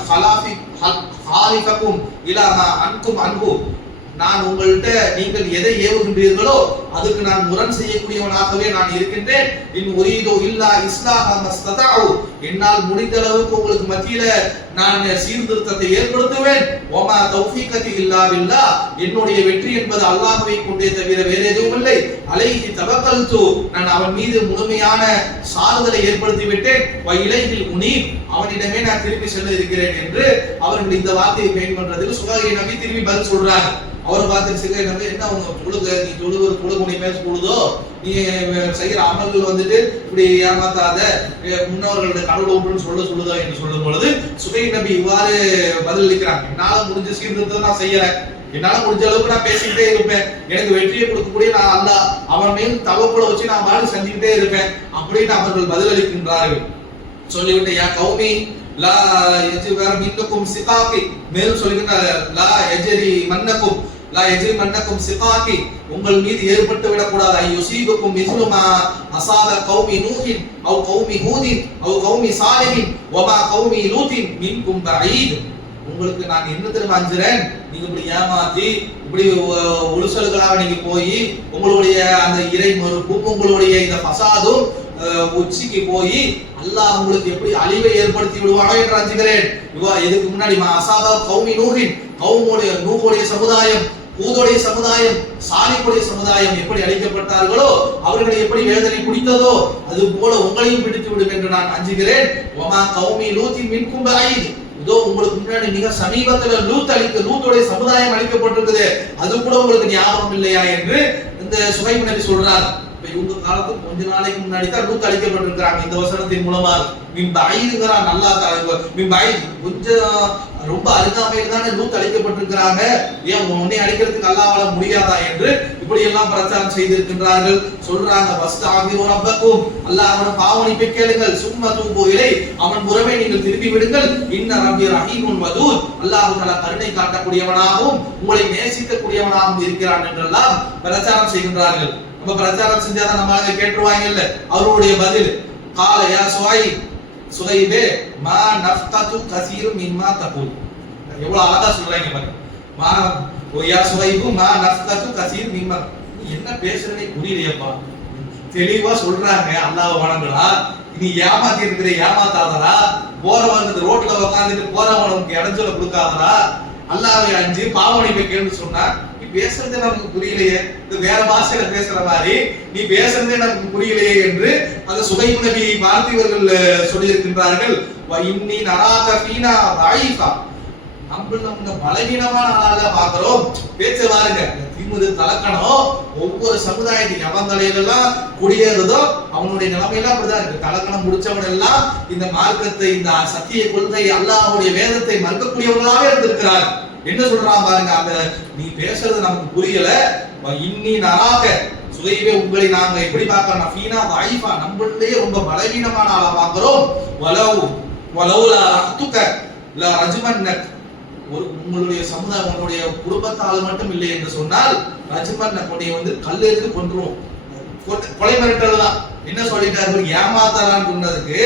ஹாலிஃபகும் இலா மா அன்கும் அன்ஹு, நான் உங்கள்கிட்ட நீங்கள் எதை ஏவுகின்றீர்களோ அதுக்கு நான் முரண் செய்யக்கூடியவனாகவே நான் இருக்கின்றேன். இன் உரீது இல்லா இஸ்லாஹ மஸ்ததஉ, என்னால் முடிந்த அளவுக்கு உங்களுக்கு மத்தியில நான் சீர்திருத்தத்தை ஏற்படுத்துவேன். வமா தௌஃபீகதி இல்லா பில்லாஹ், என்னுடைய வெற்றி என்பது அல்லாஹ்வை கொண்டே தவிர வேற எதுவும் இல்லை. அலைஹி தவக்கல்து, நான் அவன் மீது முழுமையான சார்தலை ஏற்படுத்தி விட்டேன். வ இலைஹில் முனீப், அவனிடமே நான் திரும்பி செல்ல இருக்கிறேன் என்று அவர்கள் இந்த வார்த்தையை பயன்படுறதுக்கு சுஹைப் நபி திரும்பி பதில் சொல்றாங்க. அவரை பார்த்து சுஹைப் நபி, என்ன அவங்க நீ தொழுகை பேச கூடுதோ, நீ செய்கிற அமல்கள் வந்துட்டு இப்படி ஏமாத்தாத, முன்னோர்களுடைய கடவுளை விட்டுன்னு சொல்லுதோ என்று சொல்லும் பொழுது சுஹைப் நபி இவ்வாறு பதில் அளிக்கிறாங்க, என்னால முடிஞ்ச சீர்திருத்தத்தை நான் செய்யறேன், என்னால முடிஞ்ச அளவுக்கு நான் பேசிக்கிட்டே இருப்பேன், எனக்கு வெற்றியை கொடுக்கக்கூடிய நான் அல்லாஹ் அவன் மேல் தவக்குல வச்சு நான் மாதிரி செஞ்சுக்கிட்டே இருப்பேன் அப்படின்னு அவர்கள் பதில் அளிக்கின்றார்கள். சொல்லிவிட்டு யா கௌமி லா யஜ்ரி மின்னுக்கும் சிகாகி, மேலும் சொல்லுகின்ற லா யஜ்ரி மன்னக்கும் லா யஜ்ரி மன்னக்கும் சிகாகி, உங்கள் மீது ஏற்பட்டு விடக்கூடாது. ஐயுசீபுக்கும் மிஸ்லு மா அஸாப கௌமி நூஹின் அவ் கௌமி ஹூதின் அவ் கௌமி சாலிஹின் வமா கௌமி லூத்தின் மின்கும் பஈத், உங்களுக்கு நான் என்ன தெரியுமா அஞ்சுறேன், நீங்க இப்படி ஏமாத்தி இப்படி உளுசல்களாக நீங்க போய் உங்களுடைய அந்த இறை மறுப்பும் உங்களுடைய இந்த ஃபசாதும் உச்சிக்கு போய் அல்லாஹ் உங்களுக்கு எப்படி அழிவை ஏற்படுத்தி விடுவானோ என்று அஞ்சுகிறேன். இதுக்கு முன்னாடி அசாபா கௌமி நூஹின், கௌமுடைய நூஹுடைய சமுதாயம், ஹூதுடைய சமுதாயம், சாலிஹுடைய சமுதாயம் எப்படி அழிக்கப்பட்டார்களோ, அவர்களை எப்படி வேதனை பிடித்ததோ அது போல உங்களையும் பிடித்து விடும் என்று நான் அஞ்சுகிறேன். வமா கௌமி லூத்தின் மின்கும் பஈத், இதோ உங்களுக்கு முன்னாடி மிக சமீபத்துல லூத்துடைய சமுதாயம் அழிக்கப்பட்டிருக்குது, அது கூட உங்களுக்கு ஞாபகம் இல்லையா என்று இந்த சுஹைப் நபி சொல்றார். இவங்க காலத்துக்கு கொஞ்ச நாளைக்கு முன்னாடி தான் லூத் அழிக்கப்பட்டிருக்கிறாங்க. இந்த வசனத்தின் மூலமா மின் பஈதுங்கறான், நல்லா மின் பஈத், கொஞ்சம் ரொம்ப அருகாமையில் தானே லூத் அழிக்கப்பட்டிருக்கிறாங்க, ஏன் உன்னை அழிக்கிறதுக்கு அல்லாஹ்வால முடியாதா என்று இப்படி எல்லாம் பிரச்சாரம் செய்திருக்கின்றார்கள். சொல்றாங்க, வஸ்தஅஃபிரு ரப்பக்கும், அல்லாஹ்வோட பாவமன்னிப்பை கேளுங்கள், சும்ம தூபு இலை, அவன் புறமே நீங்கள் திரும்பி விடுங்கள், இன்ன ரப்பி ரஹீமுன் வதூத், அல்லாஹ் தஆலா கருணை காட்டக்கூடியவனாகவும் உங்களை நேசிக்கக்கூடியவனாகவும் இருக்கிறான் என்றெல்லாம் பிரச்சாரம் செய்கின்றார்கள். நம்ம பிரச்சாரம் செஞ்சாதான் நம்ம கேட்டுருவாங்க இல்ல. அவருடைய பதில், கால யா சுஹைப், சுகைபே மா நஃப்கது கஸீரு மிம்மா தகுல். எவ்வளவு அழகா சொல்றாங்க பாருங்க. மா யா சுகைபு மா நஃப்கது கஸீரு மிம்மா. என்ன பேசுறதே புரியலையப்பா. தெளிவா சொல்றாங்க அல்லாஹ் வணங்குறா, நீ ஏமாத்தி இருக்கிற ஏமாத்தாதரா, போறவனுக்கு ரோட்ல உட்காந்துட்டு போறவனுக்கு இடைஞ்சல கொடுக்காதரா, அல்லாஹ்வை அஞ்சு பாவனை கேள்னு சொன்னா நீ பேசுறதே நமக்கு புரியலையே, இது வேற பாஷையில பேசுற மாதிரி நீ பேசுறதே நமக்கு புரியலையே என்று அந்த சுகைப் நபியை பார்த்து இவர்கள் சொல்லியிருக்கின்றார்கள். வ இன்னி நராக ஃபீனா தைஃபா, நம்மள பலவீனமான ஆளாக பாக்குறோம். பேச்சு பாருங்க, திமுரு தலக்கணம் ஒவ்வொரு சமுதாயத்தின் அவங்களையெல்லாம் குடியேறதோ அவனுடைய நிலைமையெல்லாம் அப்படிதான் இருக்கு. தலக்கணம் முடிச்சவன் எல்லாம் இந்த மார்க்கத்தை, இந்த சத்திய கொள்கை, அல்லாஹ்வுடைய வேதத்தை மறுக்கக்கூடியவர்களாக இருந்திருக்கிறார். என்ன சொல்றான் பாருங்க, அந்த நீ பேசுறது நமக்கு புரியல. இன்னி நராக சுகைவே, உங்களை நாங்க எப்படி பார்க்கறோம், ஃபீனா தைஃபா, நம்மளே ரொம்ப பலவீனமான ஆளா பார்க்கிறோம். வலவுலா ரஹ்துக லா ரஜ்மன்னக், ஒரு உங்களுடைய சமுதாயம் உங்களுடைய குடும்பத்தால் மட்டும் இல்லை என்று சொன்னால் ரஜ்மன்ன கொண்டைய வந்து கல்லெறிந்து கொன்றுவோம். கொலை மிரட்டல் தான். என்ன சொல்லிட்டாரு, ஏமாத்தாரான்னு சொன்னதுக்கு,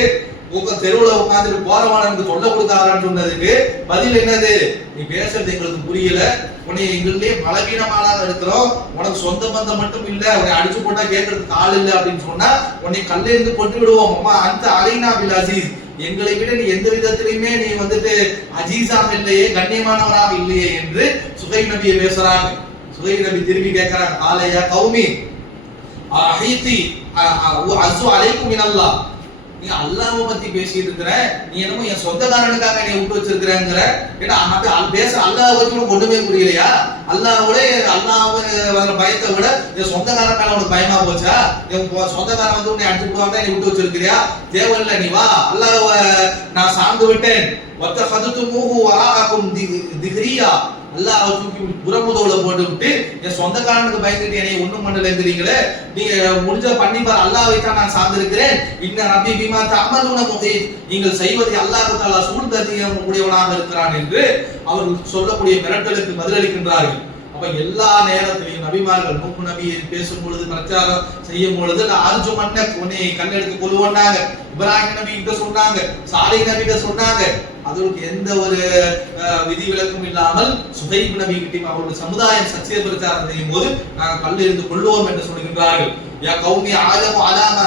தெருவுல உட்காந்துட்டு போறவானு சொல்ல கொடுக்காரான்னு சொன்னதுக்கு பதில் என்னது, நீ பேசுறது எங்களுக்கு புரியல, உன்னை எங்களிலே பலவீனமானாக இருக்கிறோம், உனக்கு சொந்த பந்தம் மட்டும் இல்ல, உன்னை அடிச்சு போட்டா கேட்கறதுக்கு ஆள் இல்லை அப்படின்னு சொன்னா உன்னை கல்லெறிந்து கொண்டு விடுவோம். அம்மா அந்த அலைனா பில் அசீஸ், எங்களை விட நீ எந்த விதத்திலுமே நீ வந்துட்டு அஜீஸாக இல்லையே, கண்ணியமானவராக இல்லையே என்று சுகைப் நபியை பேசுறாங்க. சுகைப் நபி திரும்பி கேட்கிறாங்க, காலையா கௌமி அஹீதி அஸு அலைக்கும் மினல்லாஹ், நீ அல்லாஹ்வை பத்தி பேசிட்டு இருக்கிற, நீ என்னமோ என் சொந்தக்காரனுக்காக நீ விட்டு வச்சிருக்கிறங்கிற. ஏன்னா பேச அல்லாஹ் பத்தி உனக்கு ஒண்ணுமே புரியலையா? அல்லாஹ்வோட அல்லாஹ் பயத்தை விட என் சொந்தக்காரன் மேல உனக்கு பயமா போச்சா? என் சொந்தக்காரன் வந்து உன்னை அடிச்சு போவாங்க, நீ விட்டு வச்சிருக்கிறியா? தேவையில்லை, நீ வா, அல்லாஹ்வை நான் சார்ந்து விட்டேன். ஒத்த கதுத்து மூஹு வராகும் திஹ்ரியா, அல்லாஹ் தூக்கி புறமுதவுல போட்டு விட்டு என் சொந்தக்காரனுக்கு பயந்துட்டு என்னை ஒண்ணும் பண்ணலங்கிறீங்களே, நீங்க முடிஞ்ச பண்ணி பார், அல்லாஹ்வை தான் நான் சார்ந்திருக்கிறேன். இன்ன ரப்பி பிமா தஅமலுன முஹீத், நீங்கள் செய்வதை அல்லாஹ் தஆலா சூழ்ந்தறிய கூடியவனாக இருக்கிறான் என்று அவர்கள் சொல்லக்கூடிய மிரட்டலுக்கு பதிலளிக்கின்றார்கள். அப்ப எல்லா நேரத்திலையும் நபிமார்கள் நூஹ் நபி பேசும் பொழுது, பிரச்சாரம் செய்யும் பொழுது அர்ஜு மன்ன உன்னை கண்ணெடுத்து கொள்ளுவாங்க, இப்ராஹிம் நபி கிட்ட சொன்னாங்க, சாலிஹ் நபி கிட்ட சொன்னாங்க. அதற்கு எந்த ஒரு விதி விலக்கும் இல்லாமல் சுகைப் நபி கிட்ட அவருடைய சமுதாயம் சத்திய பிரச்சாரம் செய்யும் போது நாங்கள் கல் எறிந்து கொள்வோம் என்று சொல்கின்றார்கள். யா கௌமி ஆலமு அலாம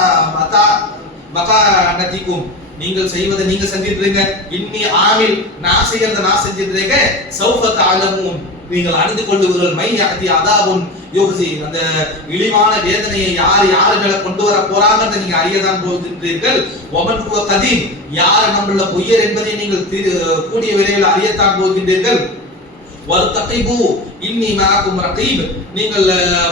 மகா நதிக்கும், நீங்கள் செய்வதை நீங்க செஞ்சிட்டு இருங்க, இன்னி ஆமில் நான் செய்யறதை நான் செஞ்சிட்டு இருக்கேன். சௌஃபத் ஆலமூன், நீங்கள் அறிந்து கொள்ளுவீர்கள், மை அதி அதாபுன் யோகசி, அந்த இழிவான வேதனையை யார் மேல கொண்டு வர போறாங்கன்னு நீங்க அறியதான் போகின்றீர்கள். ஒமன் ஹுவ கதீம், யார் நம்மள பொய்யர் என்பதை நீங்கள் கூடிய விரைவில் அறியத்தான் போகின்றீர்கள். வர்தகிபு இன்னி மஅகும் ரகீப், நீங்கள்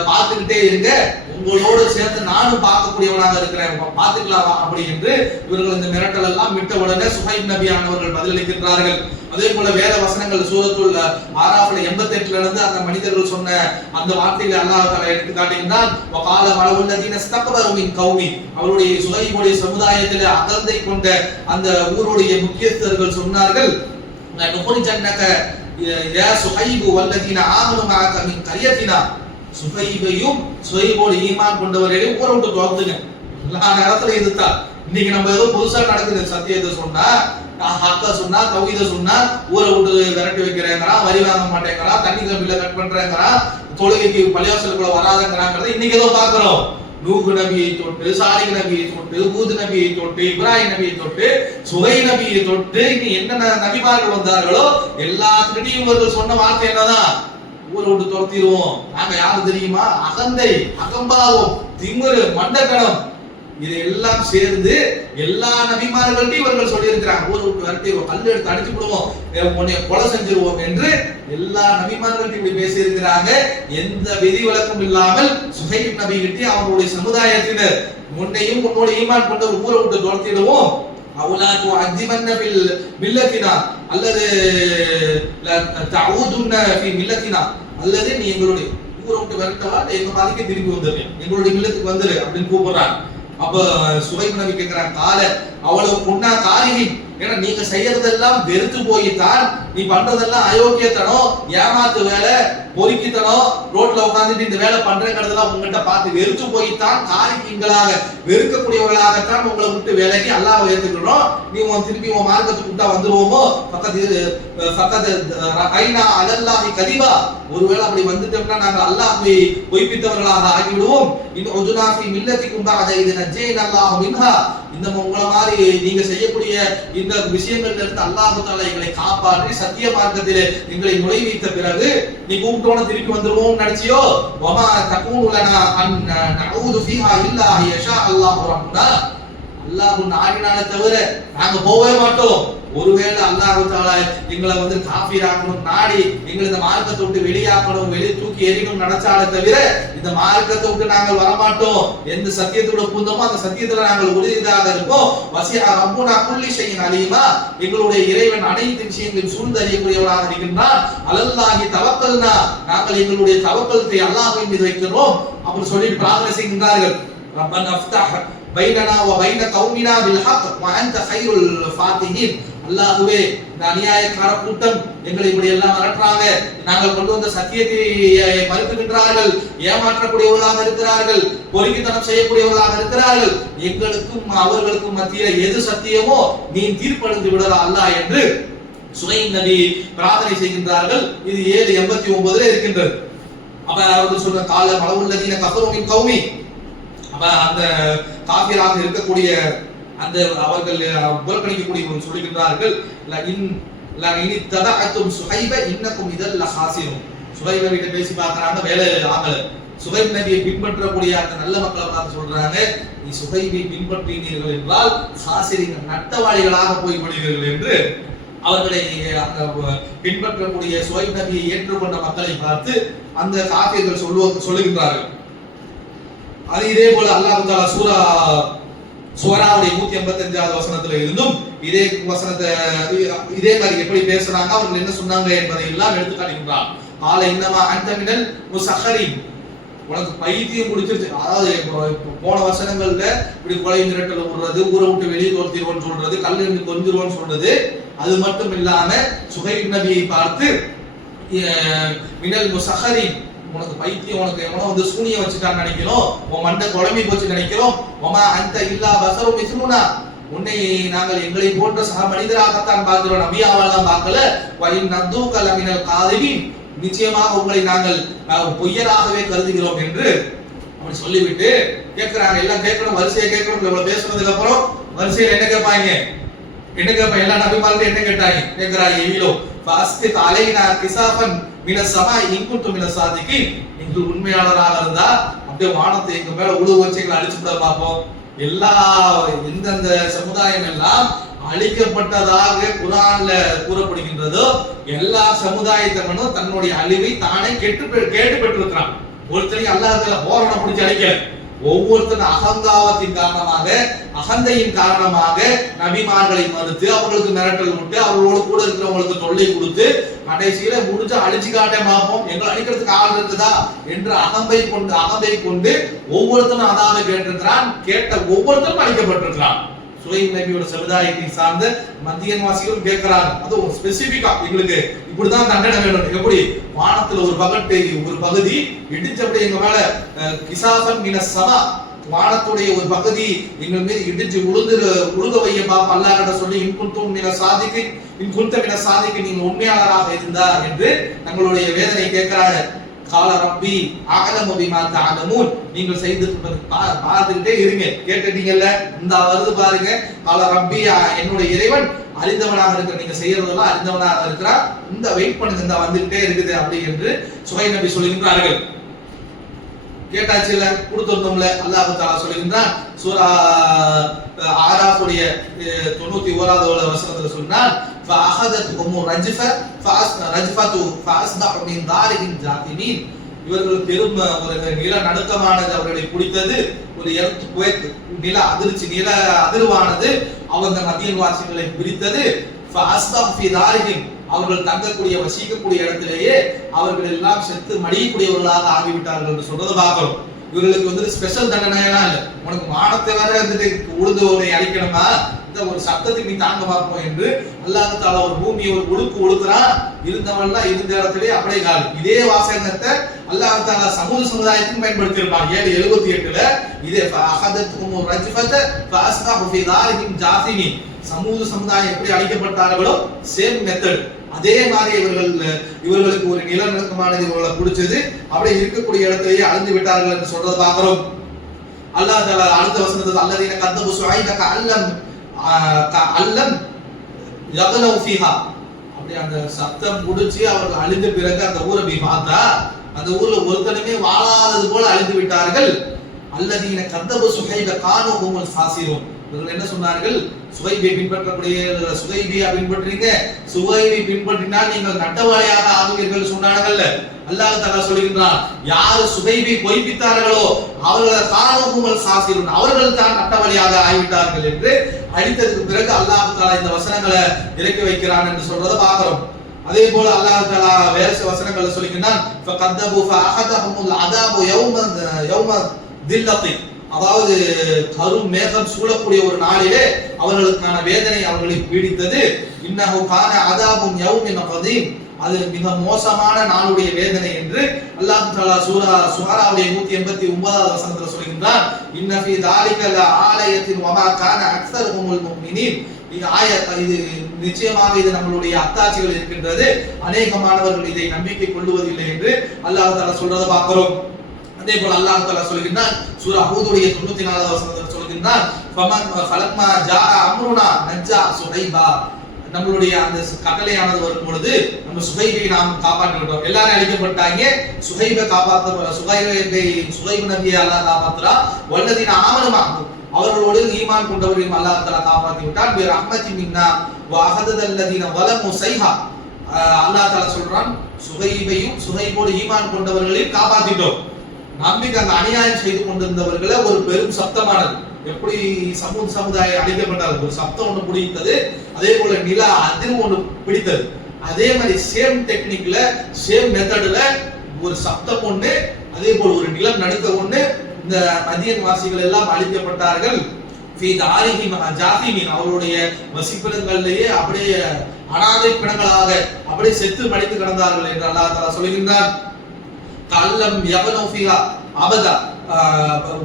பார்த்துக்கிட்டே இருங்க, உங்களோடு சேர்ந்து நானும் பார்க்கக்கூடியவனாக இருக்கிறேன், பார்த்துக்கலாமா அப்படி என்று இவர்கள் இந்த மிரட்டல் எல்லாம் விட்ட உடனே சுகைப் நபி ஆனவர்கள் பதிலளிக்கின்றார்கள். அதே போல வேத வசனங்கள் சூரத்துல் ஆராஃப்ல 88ல இருந்து அந்த மனிதர்கள் சொன்ன அந்த வார்த்தைகளை அல்லாஹ் தஆலா எடுத்து காட்டுகின்றான். வகால வலவுல்லதீன இஸ்தக்பரு மின் கௌமி, அவருடைய சுகைபுடைய சமுதாயத்திலே அகந்தை கொண்ட அந்த ஊருடைய முக்கியஸ்தர்கள் சொன்னார்கள், நுஹ்ரிஜன்னக யா சுஹைபு வல்லதீன ஆமனு மஅக மின் கரியத்தினா, சுஹைபையும் சுஹைபோடு ஈமான் கொண்டவர்களையும் ஊரை விட்டு துரத்துங்க. எல்லா நேரத்துல இதுதான். இன்னைக்கு நம்ம ஏதோ புதுசா நடக்குது, சத்தியத்தை சொன்னா, ஹக்கா சொன்னா, தௌஹீத சொன்னா ஊரை விட்டு விரட்டி வைக்கிறேங்கிறான், வரி வாங்க மாட்டேங்கிறான், தண்ணி கம்பில கட் பண்றேங்கிறான், தொழுகைக்கு பள்ளிவாசலுக்குள்ள வராதங்கிறாங்கிறத இன்னைக்கு ஏதோ பாக்குறோம். நூஹ் நபியை தொட்டு, சாலிஹ் நபியை தொட்டு, ஹூத் நபியை தொட்டு, இப்ராஹிம் நபியை தொட்டு, சுஹைப் நபியை தொட்டு, இனி என்னென்ன நபிமார்கள் வந்தார்களோ எல்லாத்துக்கிட்டையும் இவர்கள் சொன்ன வார்த்தை என்னதான், ஊரை விட்டு துரத்திடுவோம். நாங்க யாரு தெரியுமா? அகந்தை, அகம்பாவம், திமிரு, மண்டக்கணம், இது எல்லாம் சேர்ந்து எல்லா நபிமார்கள்ட்டையும் இவர்கள் சொல்லி இருக்கிறாங்க, ஊரை விட்டு விரட்டிடுவோம், கல் எடுத்து அடிச்சு விடுவோம், உன்னை கொலை செஞ்சிருவோம் என்று எல்லா நபிமார்கள்ட்டையும் இப்படி பேசி இருக்கிறாங்க. எந்த விதி விலக்கும் இல்லாமல் சுஹைப் நபி கிட்ட அவங்களுடைய சமுதாயத்தினர், முன்னையும் உன்னோட ஈமான் கொண்ட ஊரை விட்டு துரத்திடுவோம், அவுலாது அஜ்மன்ன பில் மில்லத்தினா அல்லது தஊதுன்ன ஃபி மில்லத்தினா, அல்லது நீ எங்களுடைய ஊரை விட்டு விரட்டவா, எங்க பாதிக்கு திரும்பி வந்துரு, எங்களுடைய மில்லத்துக்கு வந்துரு அப்படின்னு கூப்பிடுறாங்க. அப்ப சுஹைப் நபி கேட்கிறாங்க, கால அவ்வளவு புண்ணா காரிகி, ஏன்னா நீங்க செய்யறதெல்லாம் வெறுத்து போய்தான், நீ பண்றதெல்லாம் அயோக்கியத்தனம், ஏமாத்து வேலை, பொறுக்கித்தனம், ரோட்ல உட்கார்ந்துட்டு இந்த வேலை பண்றேங்கிறதெல்லாம் உங்ககிட்ட பார்த்து வெறுத்து போய்தான் காரிகங்களாக வெறுக்கக்கூடியவர்களாகத்தான் உங்களை விட்டு விலகி அல்லாஹ்வை ஏத்துக்கிறோம். நீ திருப்பி உன் மார்க்கத்துக்கு விட்டா வந்துருவோமோ அலல்லாஹி கதிபா, ஒருவேளை அப்படி வந்துட்டோம்னா நாங்கள் அல்லாஹ்வை பொய்ப்பித்தவர்களாக ஆகிவிடுவோம். இன்னும் உஜுனாஃபி மில்லத்திக்கும் பஅத இத நஜ்ஜைனல்லாஹு மின்ஹா, இந்த உங்களை மாதிரி நீங்க செய்யக்கூடிய இந்த விஷயங்கள்ல இருந்து அல்லாஹ் தஆலா எங்களை காப்பாற்றி சத்திய மார்க்கத்திலே எங்களை நுழைவித்த பிறகு நீ கூப்பிட்டோன திருப்பி வந்துருவோம் நினைச்சியோ, வமா தகூனு லனா அன் நஊது ஃபீஹா இல்லா யஷா அல்லாஹு ரப்பனா, அல்லாஹ் நாடினால தவிர நாங்க போகவே மாட்டோம். ஒருவேளை அல்லாஹ் தஆலா எங்களை காஃபிராக்கணும் நாடி எங்களை இந்த மார்க்கத்தை விட்டு வெளியாக்கணும், வெளியே தூக்கி எறியணும் நினைச்சாலே தவிர இந்த மார்க்கத்தை விட்டு நாங்கள் வரமாட்டோம். எந்த சத்தியத்தோட பூந்தோமோ அந்த சத்தியத்துல நாங்கள் உறுதியாக இருப்போம். வசிஅ ரப்புனா குல்லி ஷைஇன் அலீமா, எங்களுடைய இறைவன் அனைத்து விஷயங்களையும் சூழ்ந்து அறியக்கூடியவராக இருக்கின்றான். அலல்லாஹி தவக்கல்னா, நாங்கள் எங்களுடைய தவக்கலத்தை அல்லாஹ்வின் மீது வைக்கிறோம். அப்படி சொல்லிட்டு பிரார்த்தனை செய்கின்றார்கள். ரப்பனா அஃப்தஹ் பைனனா வ பைன கௌமினா பில் ஹக் வ அன்த கைருல் ஃபாத்திஹீன், அல்லாஹ்வே இந்த அநியாயக்கார கூட்டம் எங்களை இப்படி எல்லாம் அரற்றாங்க, நாங்கள் கொண்டு வந்த சத்தியத்தை மறுக்கின்றார்கள், ஏமாற்றக்கூடியவர்களாக இருக்கிறார்கள், பொறுக்கித்தனம் செய்யக்கூடியவர்களாக இருக்கிறார்கள், எங்களுக்கும் அவர்களுக்கும் மத்தியில் எது சத்தியமோ நீ தீர்ப்பளித்து விடலா அல்லாஹ் என்று சுஹைப் நபி பிரார்த்தனை செய்கின்றார்கள். இது 7:89 இருக்கின்றது. அப்ப அவர்கள் சொல்ற கால மலவுல்லதீன கஃபரு மின் கௌமி, அப்ப அந்த காஃபிராக இருக்கக்கூடிய அந்த அவர்கள் புறக்கணிக்கக்கூடிய சொல்லுகின்றார்கள், சுஹைபை கிட்ட பேசி பார்க்கறாங்க, வேலை ஆகல. சுஹைப் நபியை பின்பற்றக்கூடிய அந்த நல்ல மக்களை பார்த்து சொல்றாங்க, நீ சுஹைபை பின்பற்றினீர்கள் என்றால் காசிரிகள் நட்டவாளிகளாக போய்விடுவீர்கள் என்று அவர்களை பின்பற்றக்கூடிய சுஹைப் நபியை ஏற்றுக்கொண்ட மக்களை பார்த்து அந்த காஃபிர்கள் சொல்லுகின்றார்கள். அது இதே போல அல்லாஹ் தஆலா சூராவுடைய 185வது வசனத்துல இருந்தும் இதே வசனத்தை இதே மாதிரி எப்படி பேசுறாங்க, அவர்கள் என்ன சொன்னாங்க என்பதை எல்லாம் எடுத்து காட்டுகின்றான். கால இன்னமா அன்த மினல் முஸஹரின், உனக்கு பைத்தியம் பிடிச்சிருச்சு. அதாவது போன வசனங்கள்ல இப்படி கொலை மிரட்டல் விடுறது, ஊரை விட்டு வெளியே தோர்த்திடுவோன்னு சொல்றது, கல்லு இருந்து கொஞ்சிருவோன்னு சொல்றது, அது மட்டும் இல்லாம சுஹைப் நபியை பார்த்து மினல் முஸஹரின், உனக்கு பைத்தியம், உனக்கு எவனோ சூனியம் வச்சுட்டான்னு நினைக்கிறோம், உன் மண்டை குழம்பி போச்சு நினைக்கிறோம், ஒமா அந்த இல்லா பஸரு மிஸ்லுனா, உன்னை நாங்கள் எங்களை போன்ற சக மனிதராகத்தான் பார்க்கிறோம், நபியாவெல்லாம் பார்க்கல. வயின் நதுக லமினல் காதிபின், நிச்சயமாக உங்களை நாங்கள் பொய்யராகவே கருதுகிறோம் என்று அப்படி சொல்லிவிட்டு கேட்கிறாங்க. எல்லாம் கேட்கணும், வரிசையை கேட்கணும். இவ்வளவு பேசுனதுக்கு அப்புறம் வரிசையில் என்ன கேட்பாங்க, என்ன கேட்பாங்க, எல்லா நபிமார்களும் என்ன கேட்டாங்க கேட்கிறாங்க, இவிலோ ஃபாஸ்திக் அலைனா கிசாஃபன் மினஸ் ஸமாஇ இன் குன்தும் மினஸ் ஸாதிகீன், நீங்கள் உண்மையாளராக இருந்தா அப்படியே வானத்தை எங்க மேல உழுவு வச்சு எங்களை அழிச்சு விட பார்ப்போம். எல்லா எந்தெந்த சமுதாயம் எல்லாம் அழிக்கப்பட்டதாக குர்ஆன்ல கூறப்படுகின்றதோ எல்லா சமுதாயத்தவனும் தன்னுடைய அழிவை தானே கேட்டு பெற்றிருக்கிறான். ஒருத்தரையும் அல்லாஹ் போராட பிடிச்சி அழிக்கல. ஒவ்வொருத்தரும் அகங்காவத்தின் காரணமாக, அகந்தையின் காரணமாக நபிமார்களை மறுத்து அவர்களுக்கு மிரட்டல் விட்டு அவர்களோடு கூட இருக்கிறவங்களுக்கு தொல்லை கொடுத்து கடைசியில முடிஞ்ச அழிச்சு காட்ட பார்ப்போம், எங்களை அழிக்கிறதுக்கு ஆள் இருக்குதா என்று அகந்தை கொண்டு ஒவ்வொருத்தரும் அதாவது கேட்டிருக்கிறான். கேட்ட ஒவ்வொருத்தரும் அழிக்கப்பட்டிருக்கிறான். சுஹைப் நபியோட சமுதாயத்தை சார்ந்த மத்தியன்வாசிகளும் கேட்கிறாங்க. அது ஒரு ஸ்பெசிபிக்கா எங்களுக்கு இப்படிதான் தண்டனை வேணும். எப்படி வானத்துல ஒரு பகுதி இடிச்சப்படி எங்க மேல கிசாஃபன் மினஸ் ஸமா, வானத்துடைய ஒரு பகுதி எங்கள் மீது இடிச்சு உழுக வைய பாப்பா அல்லாஹ் கிட்ட சொல்லி இன் குன்தும் மினஸ் ஸாதிகீன், நீங்க உண்மையாளராக இருந்தா என்று தங்களுடைய வேதனை கேட்கிறாங்க. கால ரப்பி அஅலமு பிமா தஅலமூன், நீங்கள் செய்து பார்த்துக்கிட்டே இருங்க, கேட்டுட்டீங்கல்ல, இந்த வருது பாருங்க. கால ரப்பி, என்னுடைய இறைவன் அறிந்தவனாக இருக்கிற, நீங்க செய்யறதெல்லாம் அறிந்தவனாக இருக்கிறார், இந்த வெயிட் பண்ணுங்க, இந்த வந்துகிட்டே இருக்குது அப்படி என்று சுஹைப் நபி சொல்லுகின்றார்கள். கேட்டாச்சுல, கொடுத்திருந்தோம்ல. அல்லாஹ் தஆலா சொல்லுகின்றான் சூரா ஆராஃபுடைய 91வது வசனத்துல சொன்னான், ஃபஅஹதத்ஹும் ரஜ்ஃபத்து ஃபஅஸ்பஹு மின் தாரிஹிம் ஜாதிமீன், இவர்கள் பெரும் ஒரு நில நடுக்கமானது அவர்களை பிடித்தது, ஒரு நில அதிர்ச்சி, நில அதிர்வானது அவங்க மத்தியன்வாசிகளை பிரித்தது. ஃபஅஸ்பஹு ஃபீ தாரிஹிம், அவர்கள் தங்கக்கூடிய வசிக்கக்கூடிய இடத்திலேயே அவர்கள் எல்லாம் செத்து மடியக்கூடியவர்களாக ஆகிவிட்டார்கள் என்று சொல்றதை பார்க்கிறோம். இவர்களுக்கு ஸ்பெஷல் தண்டனை எல்லாம் இல்லை. உனக்கு மானத்தை வேற உழுது உன்னை அழிக்கணுமா, இந்த ஒரு சத்தத்துக்கு நீ தாங்க பார்ப்போம் என்று அல்லாஹ் தஆலா ஒரு பூமியை ஒரு ஒடுக்கு ஒடுக்குறான். இருந்தவன்லாம் இருந்த இடத்திலே அப்படியே காலி. இதே வாசகத்தை அல்லாஹ் தஆலா சமூக சமுதாயத்துக்கு பயன்படுத்தியிருப்பான். 7:78ல இதே அஹதத்துக்கும் ரஜ்ஃபத ஃபஅஸ்பஹு ஃபீ தாரிஹிம் ஜாசிமின். சமூக சமுதாயம் எப்படி அழிக்கப்பட்டார்களோ சேம் மெத்தட். அதே மாதிரி இவர்களுக்கு ஒரு நிலநடுக்கமானது இவர்களை பிடிச்சது, அப்படியே இருக்கக்கூடிய இடத்திலேயே அழிந்து விட்டார்கள் என்று சொல்றதை பார்க்கிறோம். அல்லாஹ் தஆலா அடுத்த வசனத்தில் அல்லதீன கத்தபு ஷுஐப கஅல்லம் யக்னவு ஃபீஹா. அப்படி அந்த சத்தம் முடிச்சு அவர்கள் அழிந்த பிறகு அந்த ஊரை போய் பார்த்தா அந்த ஊர்ல ஒருத்தனுமே வாழாதது போல அழிந்து விட்டார்கள். அல்லதீன கத்தபு ஷுஐப கானூ ஹுமுல் ஃபாசிரூன். இவர்கள் என்ன சொன்னார்கள்? சுகைபை பின்பற்றக்கூடிய சுகைபியா பின்பற்றீங்க, சுகைபை பின்பற்றினால் நீங்கள் நட்டவாளியாக ஆகுவீர்கள் சொன்னார்கள். அல்லாஹ் தஆலா சொல்கிறான், யார் சுகைபை பொய்ப்பித்தார்களோ அவர்கள் கானூஹுமுல் ஃபாசிரூன், அவர்கள் தான் நட்டவாளியாக ஆகிவிட்டார்கள் என்று அழித்ததுக்கு பிறகு அல்லாஹ் தஆலா இந்த வசனங்களை இறக்கி வைக்கிறான் என்று சொல்றதை பார்க்கிறோம். அதே போல அல்லாஹ் தஆலா வேற சில வசனங்களை சொல்கிறான், ஃபகதபு ஃபஅஹதஹுமுல் அதாபு யௌம தில்லத்தி. அதாவது கரும் மேகம் சூழக்கூடிய ஒரு நாளிலே அவர்களுக்கான வேதனை அவர்களை பீடித்தது. இன்னஹு கான அதாபுன் யௌமின் கதீம். அது மிக மோசமான நாளுடைய வேதனை என்று அல்லாஹ் தஆலா சூரா ஷுஆராவுடைய 189வது வசனத்தில் சொல்கின்றான். இன்ன ஃபீ தாலிக லஆலயத்தின் வமா கான அக்ஸருஹுமுல் முஃமினீன். இது நிச்சயமாக இது நம்மளுடைய அத்தாட்சிகள் இருக்கின்றது, அநேகமானவர்கள் இதை நம்பிக்கை கொள்ளுவதில்லை என்று அல்லாஹ் தஆலா சொல்றதை பார்க்கிறோம். அதே போல அல்லாஹ் தஆலா சொல்கிறான் சூரா ஹூதுடைய 94வது வசனத்தில் சொல்கிறான், ஃபமன் ஃபலக்மா ஜாஅ அம்ருனா நஜ்ஜா சுஹைபா. நம்மளுடைய அந்த கட்டளையானது வரும் பொழுது நம்ம சுஹைபை நாம் காப்பாற்றி விட்டோம். எல்லாரும் அழிக்கப்பட்டாங்க, சுஹைபை சுஹைப் நபியை அல்லாஹ் காப்பாத்துறா. வல்லதீன ஆமனு அவர்களோடு ஈமான் கொண்டவர்களையும் அல்லாஹ் தஆலா காப்பாற்றி விட்டான். பி ரஹ்மத்தி மின்னா வ அஹதல்லதீன வலமு சைஹா. அல்லாஹ் தஆலா சொல்றான், சுஹைபையும் சுஹைபோடு ஈமான் கொண்டவர்களையும் காப்பாற்றிட்டோம். நம்பிக்கை அந்த அநியாயம் செய்து கொண்டிருந்தவர்களை ஒரு பெரும் சப்தமானது. எப்படி சமுதாயம் அழிக்கப்பட்டார்கள், ஒரு சப்தம் ஒன்று பிடித்தது. அதே போல நில அதிர்வு ஒன்று பிடித்தது. அதே மாதிரி சேம் டெக்னிக்ல சேம் மெத்தட்ல ஒரு சப்தம் ஒன்று, அதே போல ஒரு நிலம் நடுக்க ஒன்று. இந்த மதியன் வாசிகள் எல்லாம் அழிக்கப்பட்டார்கள். ஃபீ தாரிஹிம் ஜாசிமின். அவருடைய வசிப்பிடங்களிலேயே அப்படியே அனாதை பிணங்களாக அப்படியே செத்து மடித்து கிடந்தார்கள் என்று அல்லாஹ் தஆலா சொல்கின்றான். கல்லம் யபனு ஃபீஹா அபதா.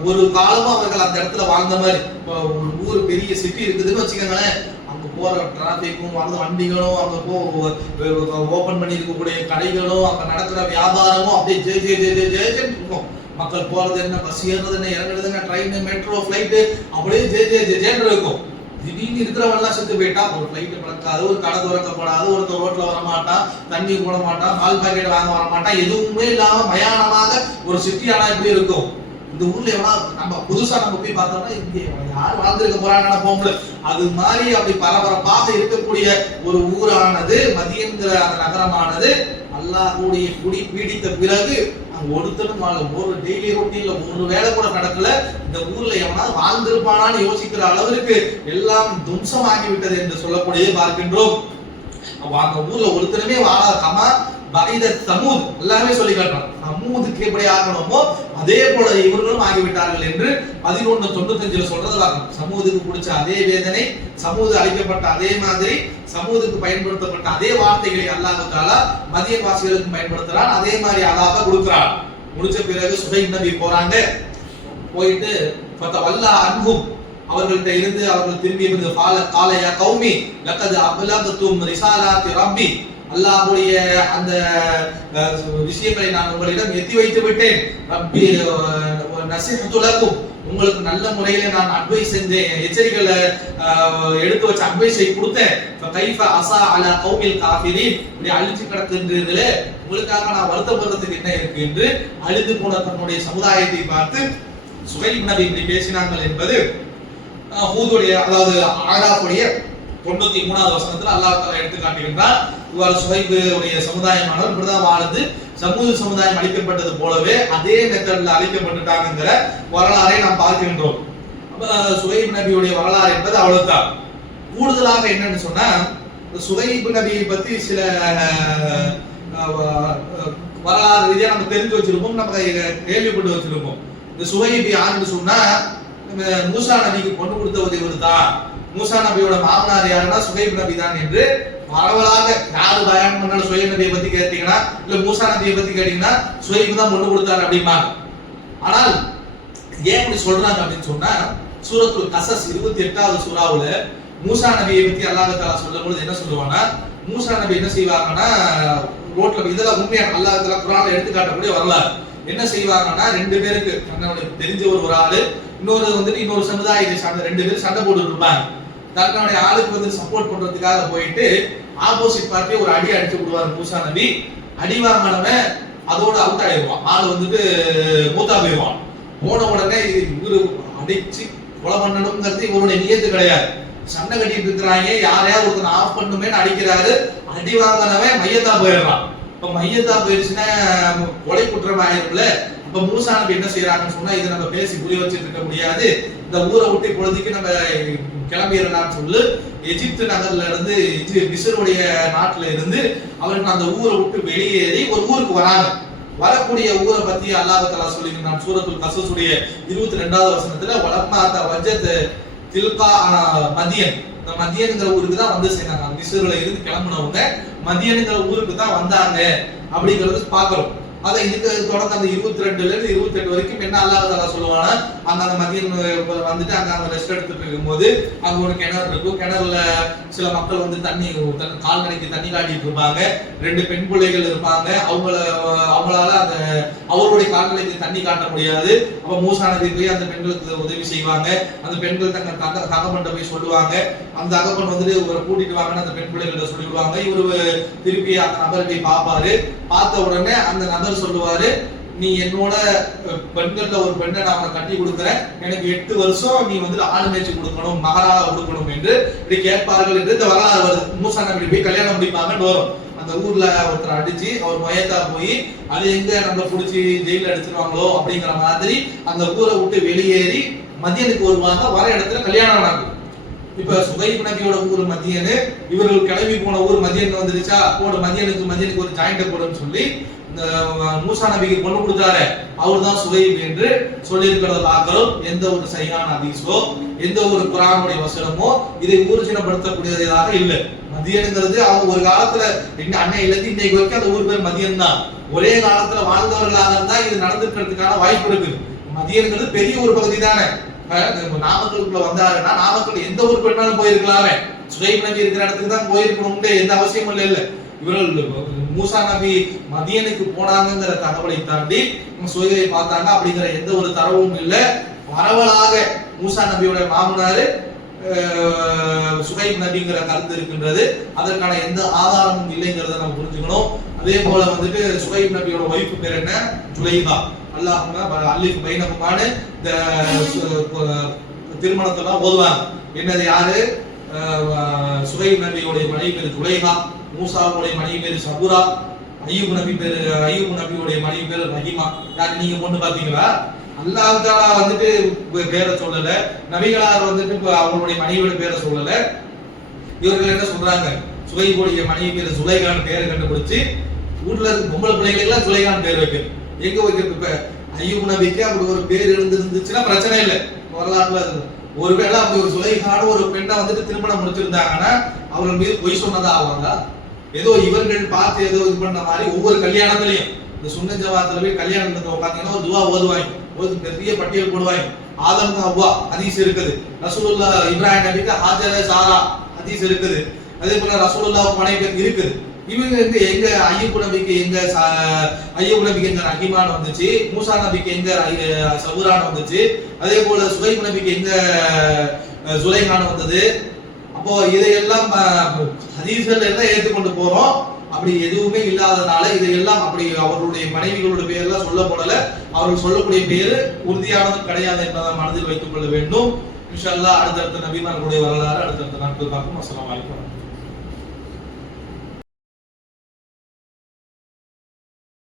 ஒரு காலமும் அவர்கள் அந்த இடத்துல வாழ்ந்த மாதிரி. ஒரு ஊர் பெரிய சிட்டி இருக்குதுன்னு வச்சுக்கோங்களேன், அங்க போற டிராபிக்கும் அந்த வண்டிகளும் அங்க ஓபன் பண்ணி இருக்கக்கூடிய கடைகளும் அங்க நடக்கிற வியாபாரமும் அப்படியே ஜே ஜே ஜே ஜே ஜேன்னு இருக்கும். மக்கள் போறது என்ன, பஸ் ஏறுறது என்ன, இறங்குறது என்ன, ட்ரெயின் மெட்ரோ ஃபிளைட்டு அப்படியே ஜே ஜே ஜே ஜேன்னு இருக்கும். திடீர்னு இருக்கிறவெல்லாம் செத்து போயிட்டா, ஒரு ஃபிளைட் பறக்காது, ஒரு கடை திறக்கப்படாது, ஒருத்தர் ரோட்ல வர மாட்டான், தண்ணி போட மாட்டான், பால் பாக்கெட் வாங்க வர மாட்டான், எதுவுமே இல்லாம மயானமாக ஒரு சிட்டி. ஆனா எப்படி இருக்கும் இந்த ஊர்ல? எவனா நம்ம புதுசா நம்ம போய் பார்த்தோம்னா இங்கே யார் வாழ்ந்திருக்க போறாங்கன்னு போகல. அது மாதிரி அப்படி பரபரப்பாக இருக்கக்கூடிய ஒரு ஊரானது மதியங்கிற அந்த நகரமானது அல்லாஹ்வுடைய குடி பீடித்த பிறகு அங்க ஒருத்தரும் ஒரு டெய்லி ரொட்டீன்ல ஒரு வேலை கூட நடக்கல. இந்த ஊர்ல எவனா வாழ்ந்திருப்பானான்னு யோசிக்கிற அளவிற்கு எல்லாம் தும்சமாகி விட்டது என்று சொல்லக்கூடிய பார்க்கின்றோம். அந்த ஊர்ல ஒருத்தருமே வாழாத கமா பைத சமூத் எல்லாமே சொல்லி காட்டுறான். சமூதுக்கு எப்படி ஆகணுமோ அதே போல இவர்களும் ஆகிவிட்டார்கள் என்று 11:95 சொல்றது பார்க்கணும். சமூதுக்கு பிடிச்ச அதே வேதனை, சமூது அழிக்கப்பட்ட அதே மாதிரி, சமூதுக்கு பயன்படுத்தப்பட்ட அதே வார்த்தைகளை அல்லாஹ் தஆலா மதியன் வாசிகளுக்கு பயன்படுத்துறான். அதே மாதிரி அல்லாஹ் கொடுக்கிறான். முடிச்ச பிறகு சுஹைப் நபி போறாங்க. போயிட்டு ஃபதவல்லா அன்ஹும் அவர்கள்ட்ட இருந்து அவர்கள் திரும்பி வந்து காலையா கௌமி லக்கத் அப்லகதும் ரிசாலாத்தி ரப்பி. அல்லாஹ்வுடைய அந்த விஷயங்களை நான் உங்களிடம் எத்தி வைத்து விட்டேன். ரப்பி நஸீஹத்து லக்கும். உங்களுக்கு நல்ல முறையில நான் அட்வைஸ் செஞ்சேன், எச்சரிக்கைகளை எடுத்து வச்ச அட்வைஸை கொடுத்தேன். கைஃப அஸா அலா கௌமில் காஃபிரீன். இப்படி அழிச்சு கிடக்குன்றதுல உங்களுக்காக நான் வருத்தப்படுறதுக்கு என்ன இருக்கு என்று அழிந்து போன தன்னுடைய சமுதாயத்தை பார்த்து சுஹைப் நபி இப்படி பேசினார்கள் என்பது ஹூதுடைய அதாவது ஆராஃபுடைய 93வது வசனத்துல அல்லாஹ் தஆலா எடுத்து காட்டுகின்றார். இவ்வாறு சுஹைப் உடைய சமுதாயமானவர் இப்படிதான் வாழ்ந்து சமுதாயம் அழிக்கப்பட்டது போலவே அதே மெத்தட்ல அழிக்கப்பட்டுட்டாங்கிற வரலாறை நாம் பார்க்கின்றோம். சுஹைப் நபியுடைய வரலாறு என்பது அவ்வளவுதான். கூடுதலாக என்னன்னு சொன்னா சுஹைப் நபியை பத்தி சில வரலாறு ரீதியா நம்ம தெரிஞ்சு வச்சிருப்போம், நம்ம கேள்விப்பட்டு வச்சிருப்போம். இந்த சுஹைப் யாருன்னு சொன்னா மூசா நபிக்கு பொண்ணு கொடுத்தவர் இவர் தான். மூசா நபியோட மாமனார் யாருன்னா சுஹைப் நபி தான் என்று பரவலாக யாரு பயான் பண்ணாலும் சுஹைப் நபியை பத்தி கேட்டீங்கன்னா, இல்ல மூசா நபியை பத்தி கேட்டீங்கன்னா சுஹைப் தான் பொண்ணு கொடுத்தாரு அப்படிம்பாங்க. ஆனால் ஏன் இப்படி சொல்றாங்க அப்படின்னு சொன்னா, சூரத்துல் கசஸ் 28வது சூராவுல மூசா நபியை பத்தி அல்லாஹ் தஆலா சொல்லும்போது என்ன சொல்லுவாங்கன்னா, மூசா நபி என்ன செய்வாங்கன்னா ரோட்ல இதெல்லாம் உண்மையான அல்லாஹ் தஆலா குர்ஆன்ல எடுத்து காட்டக்கூடிய வரலாறு. என்ன செய்வாங்கன்னா, ரெண்டு பேருக்கு தன்னுடைய தெரிஞ்ச ஒரு ஆளு, இன்னொரு வந்துட்டு இன்னொரு சமுதாயத்தை சார்ந்த ரெண்டு பேரும் சண்டை போட்டுட்டு இருப்பாங்க. தன்னுடைய ஆளுக்கு வந்து சப்போர்ட் பண்றதுக்காக போயிட்டு ஆப்போசிட் பார்ட்டி ஒரு அடி அடிச்சு விடுவார் மூசா நபி. அடி வாங்கினவன் அதோட அவுட் ஆயிடுவான். ஆளு வந்துட்டு மூத்தா போயிடுவான். போன உடனே இவரு அடிச்சு கொலை பண்ணணுங்கிறது இவருடைய நியத்து கிடையாது. சண்டை கட்டிட்டு இருக்கிறாங்க, யாரையாவது ஒருத்தன் ஆஃப் பண்ணுமே அடிக்கிறாரு. அடி வாங்கினவன் மையத்தா போயிடுறான். இப்ப மையத்தா போயிடுச்சுன்னா கொலை குற்றம் ஆயிரும்ல. இப்ப மூசா நபி என்ன செய்யறாங்கன்னு சொன்னா, இதை நம்ம பேசி புரிய வச்சுட்டு இருக்க முடியாது, இந்த ஊரை விட்டு இப்பொழுதுக்கு நம்ம கிளம்பிடலாம்னு சொல்லு எகிப்து நகர்ல இருந்து மிஸ்ருடைய நாட்டுல இருந்து அவருக்கு அந்த ஊரை விட்டு வெளியேறி ஒரு ஊருக்கு வராங்க. வரக்கூடிய ஊரை பத்தி அல்லாஹ் தஆலா சொல்லியிருக்கிறான் சூரத்துல் கஸஸுடைய 22வது வசனத்துல, வலம்மா வஜத் தில்கா மதியன். இந்த மதியன்ங்கிற ஊருக்கு தான் வந்து சேர்ந்தாங்க. மிஸ்ருல இருந்து கிளம்பினவங்க மதியன்ங்கிற ஊருக்கு தான் வந்தாங்க அப்படிங்கறது பாக்குறோம். அத இதுக்கு தொடர்ந்து அந்த 22ல இருந்து 28 வரைக்கும் என்ன அல்லாஹ் தஆலா சொல்லுவானா, அங்க அந்த மதியம் வந்துட்டு அங்க ரெஸ்ட் எடுத்துட்டு இருக்கும்போது அங்க ஒரு கிணறு இருக்கும். கிணறுல சில மக்கள் வந்து தண்ணி கால்நடைக்கு தண்ணி காட்டிட்டு இருப்பாங்க. ரெண்டு பெண் பிள்ளைகள் இருப்பாங்க. அவங்களால அந்த அவருடைய கால்நடைக்கு தண்ணி காட்ட முடியாது. அப்ப மூசா நபி போய் அந்த பெண்களுக்கு உதவி செய்வாங்க. அந்த பெண்கள் தங்க தகப்பன்ட்ட போய் சொல்லுவாங்க. அந்த தகப்பன் வந்துட்டு இவரை கூட்டிட்டு வாங்கன்னு அந்த பெண் பிள்ளைகள்ட்ட சொல்லிடுவாங்க. இவரு திருப்பி அந்த நபரை போய் பார்ப்பாரு. பார்த்த உடனே அந்த நபர் சொல்லுவாரு, நீ என்னோட பெண்கள்ல ஒரு பெண்ணை நான் கட்டி கொடுக்கிறேன், எனக்கு 8 வருஷம் நீ வந்து ஆடு மேய்ச்சி கொடுக்கணும், மகராக கொடுக்கணும் என்று இப்படி கேட்பார்கள் என்று இந்த வரலாறு வருது. மூசா நபி போய் கல்யாணம் முடிப்பாங்கன்னு வரும். அந்த ஊர்ல ஒருத்தர் அடிச்சு அவர் மயத்தா போய் அது எங்க நம்ம புடிச்சு ஜெயில அடிச்சிருவாங்களோ அப்படிங்கிற மாதிரி அந்த ஊரை விட்டு வெளியேறி மதியனுக்கு வருவாங்க. வர இடத்துல கல்யாணம் நடக்கும். இப்ப சுஹைப் நபியோட ஊர் மதியனு, இவர்கள் கிளம்பி போன ஊர் மதியன் வந்துருச்சா, போட மதியனுக்கு ஒரு ஜாயிண்ட் போடுன்னு சொல்லி இந்த மூசா நபிக்கு பொண்ணு கொடுத்தாரு, அவர் தான் சுஹைப் என்று சொல்லி இருக்கிறத பார்க்கிறோம். எந்த ஒரு சரியான ஹதீஸோ எந்த ஒரு குர்ஆனுடைய வசனமோ இதை ஊர்ஜினப்படுத்தக்கூடியதாக இல்லை. மதியனுங்கிறது அவங்க ஒரு காலத்துல அன்னையில இருந்து இன்னைக்கு வரைக்கும் அந்த ஊர் பேர் மதியன் தான். ஒரே காலத்துல வாழ்ந்தவர்களாக இருந்தா இது நடந்துக்கிறதுக்கான வாய்ப்பு இருக்கு. மதியனுங்கிறது பெரிய ஒரு பகுதி தானே. நாமக்கலுக்குள்ள வந்தாருன்னா நாமக்கல் எந்த ஊருக்கு வேணாலும் போயிருக்கலாமே. சுஹைப் நபி இருக்கிற இடத்துக்கு தான் போயிருக்கணும்னு எந்த அவசியமும் இல்லை. இவர்கள் மூசா நபி மதியனுக்கு போனாங்கிற தகவலை தாண்டி சுஹைபை பார்த்தாங்க அப்படிங்கிற எந்த ஒரு தரவும் இல்லை. பரவலாக மூசா நபியோட மாமனாரு சுஹைப் நபிங்கிற கருத்து இருக்கின்றது. அதற்கான எந்த ஆதாரமும் இல்லைங்கிறத நம்ம புரிஞ்சுக்கணும். அதே போல வந்துட்டு சுஹைப் நபியோட ஒய்ஃபு பேர் என்ன, ஜுலைஹா. அல்லாஹ் பைனகுமான்னு இந்த திருமணத்தெல்லாம் ஓதுவாங்க. என்னது யாரு, சுஹைப் நபியோடைய மனைவி பேரு ஜுலைஹா, மூசாவுடைய மனைவி பேரு சபுரா, அய்யூப் நபியோடைய மனைவி பேரு ரஹீமா. யாரு நீங்க பொண்ணு பாத்தீங்களா? அல்லாஹ் தஆலா வந்துட்டு பேரை சொல்லல, நபிகளார் வந்துட்டு அவங்களுடைய மனைவியோட பேரை சொல்லல. இவர்கள் என்ன சொல்றாங்க, சுஹைபுடைய மனைவி பேரு சுலைகான் பேரை கண்டுபிடிச்சு வீட்டுல இருக்க பொம்பளை பிள்ளைகளுக்கு எல்லாம் சுலைகான் பேர் வைக்கிறது. எங்க வைக்கிறது? இப்ப அய்யூப் நபிக்கு அப்படி ஒரு பேர் இருந்துச்சுன்னா பிரச்சனை இல்லை, வரலாறுல இருக்கு. ஒருவேளை அப்படி ஒரு சுலைகான ஒரு பெண்ணை வந்துட்டு திருமணம் முடிச்சிருந்தாங்கன்னா அவர்கள் மீது பொய் சொன்னதா ஆவாங்க. ஏதோ இவர்கள் பார்த்து ஏதோ இது பண்ண மாதிரி ஒவ்வொரு கல்யாணத்திலையும் இந்த சுன்ன ஜமாத்துல போய் கல்யாணத்துல உட்காந்தீங்கன்னா ஒரு துவா ஓதுவாங்க, ஒரு பெரிய பட்டியல் போடுவாங்க. ஆதம் ஹவ்வா ஹதீஸ் இருக்குது, ரசூலுல்லாஹ் இப்ராஹிம் நபிக்கு ஹாஜர சாரா ஹதீஸ் இருக்குது, அதே போல ரசூலுல்லாஹ் மனைவி இருக்குது. இவங்க எங்க அய்யூப் நபிக்கு எங்க ரஹீமான் வந்துச்சு, மூசா நபிக்கு எங்க சபுரான் வந்துச்சு, அதே போல சுஹைப் நபிக்கு எங்க சுலைகான் வந்தது. அப்போ இதையெல்லாம் ஹதீஸ்கள் எல்லாம் ஏற்றுக்கொண்டு போறோம். அப்படி எதுவுமே இல்லாதனால இதையெல்லாம் அப்படி அவர்களுடைய மனைவிகளோட பேர்லாம் சொல்லப்படல. அவர்கள் சொல்லக்கூடிய பேரு உறுதியானது கிடையாது என்பதை மனதில் வைத்துக் கொள்ள வேண்டும். இன்ஷா அல்லாஹ் அடுத்தடுத்த நபிமார்களுடைய வரலாறு அடுத்தடுத்த நாட்கள் பார்க்கும். அஸ்ஸலாமு அலைக்கும்.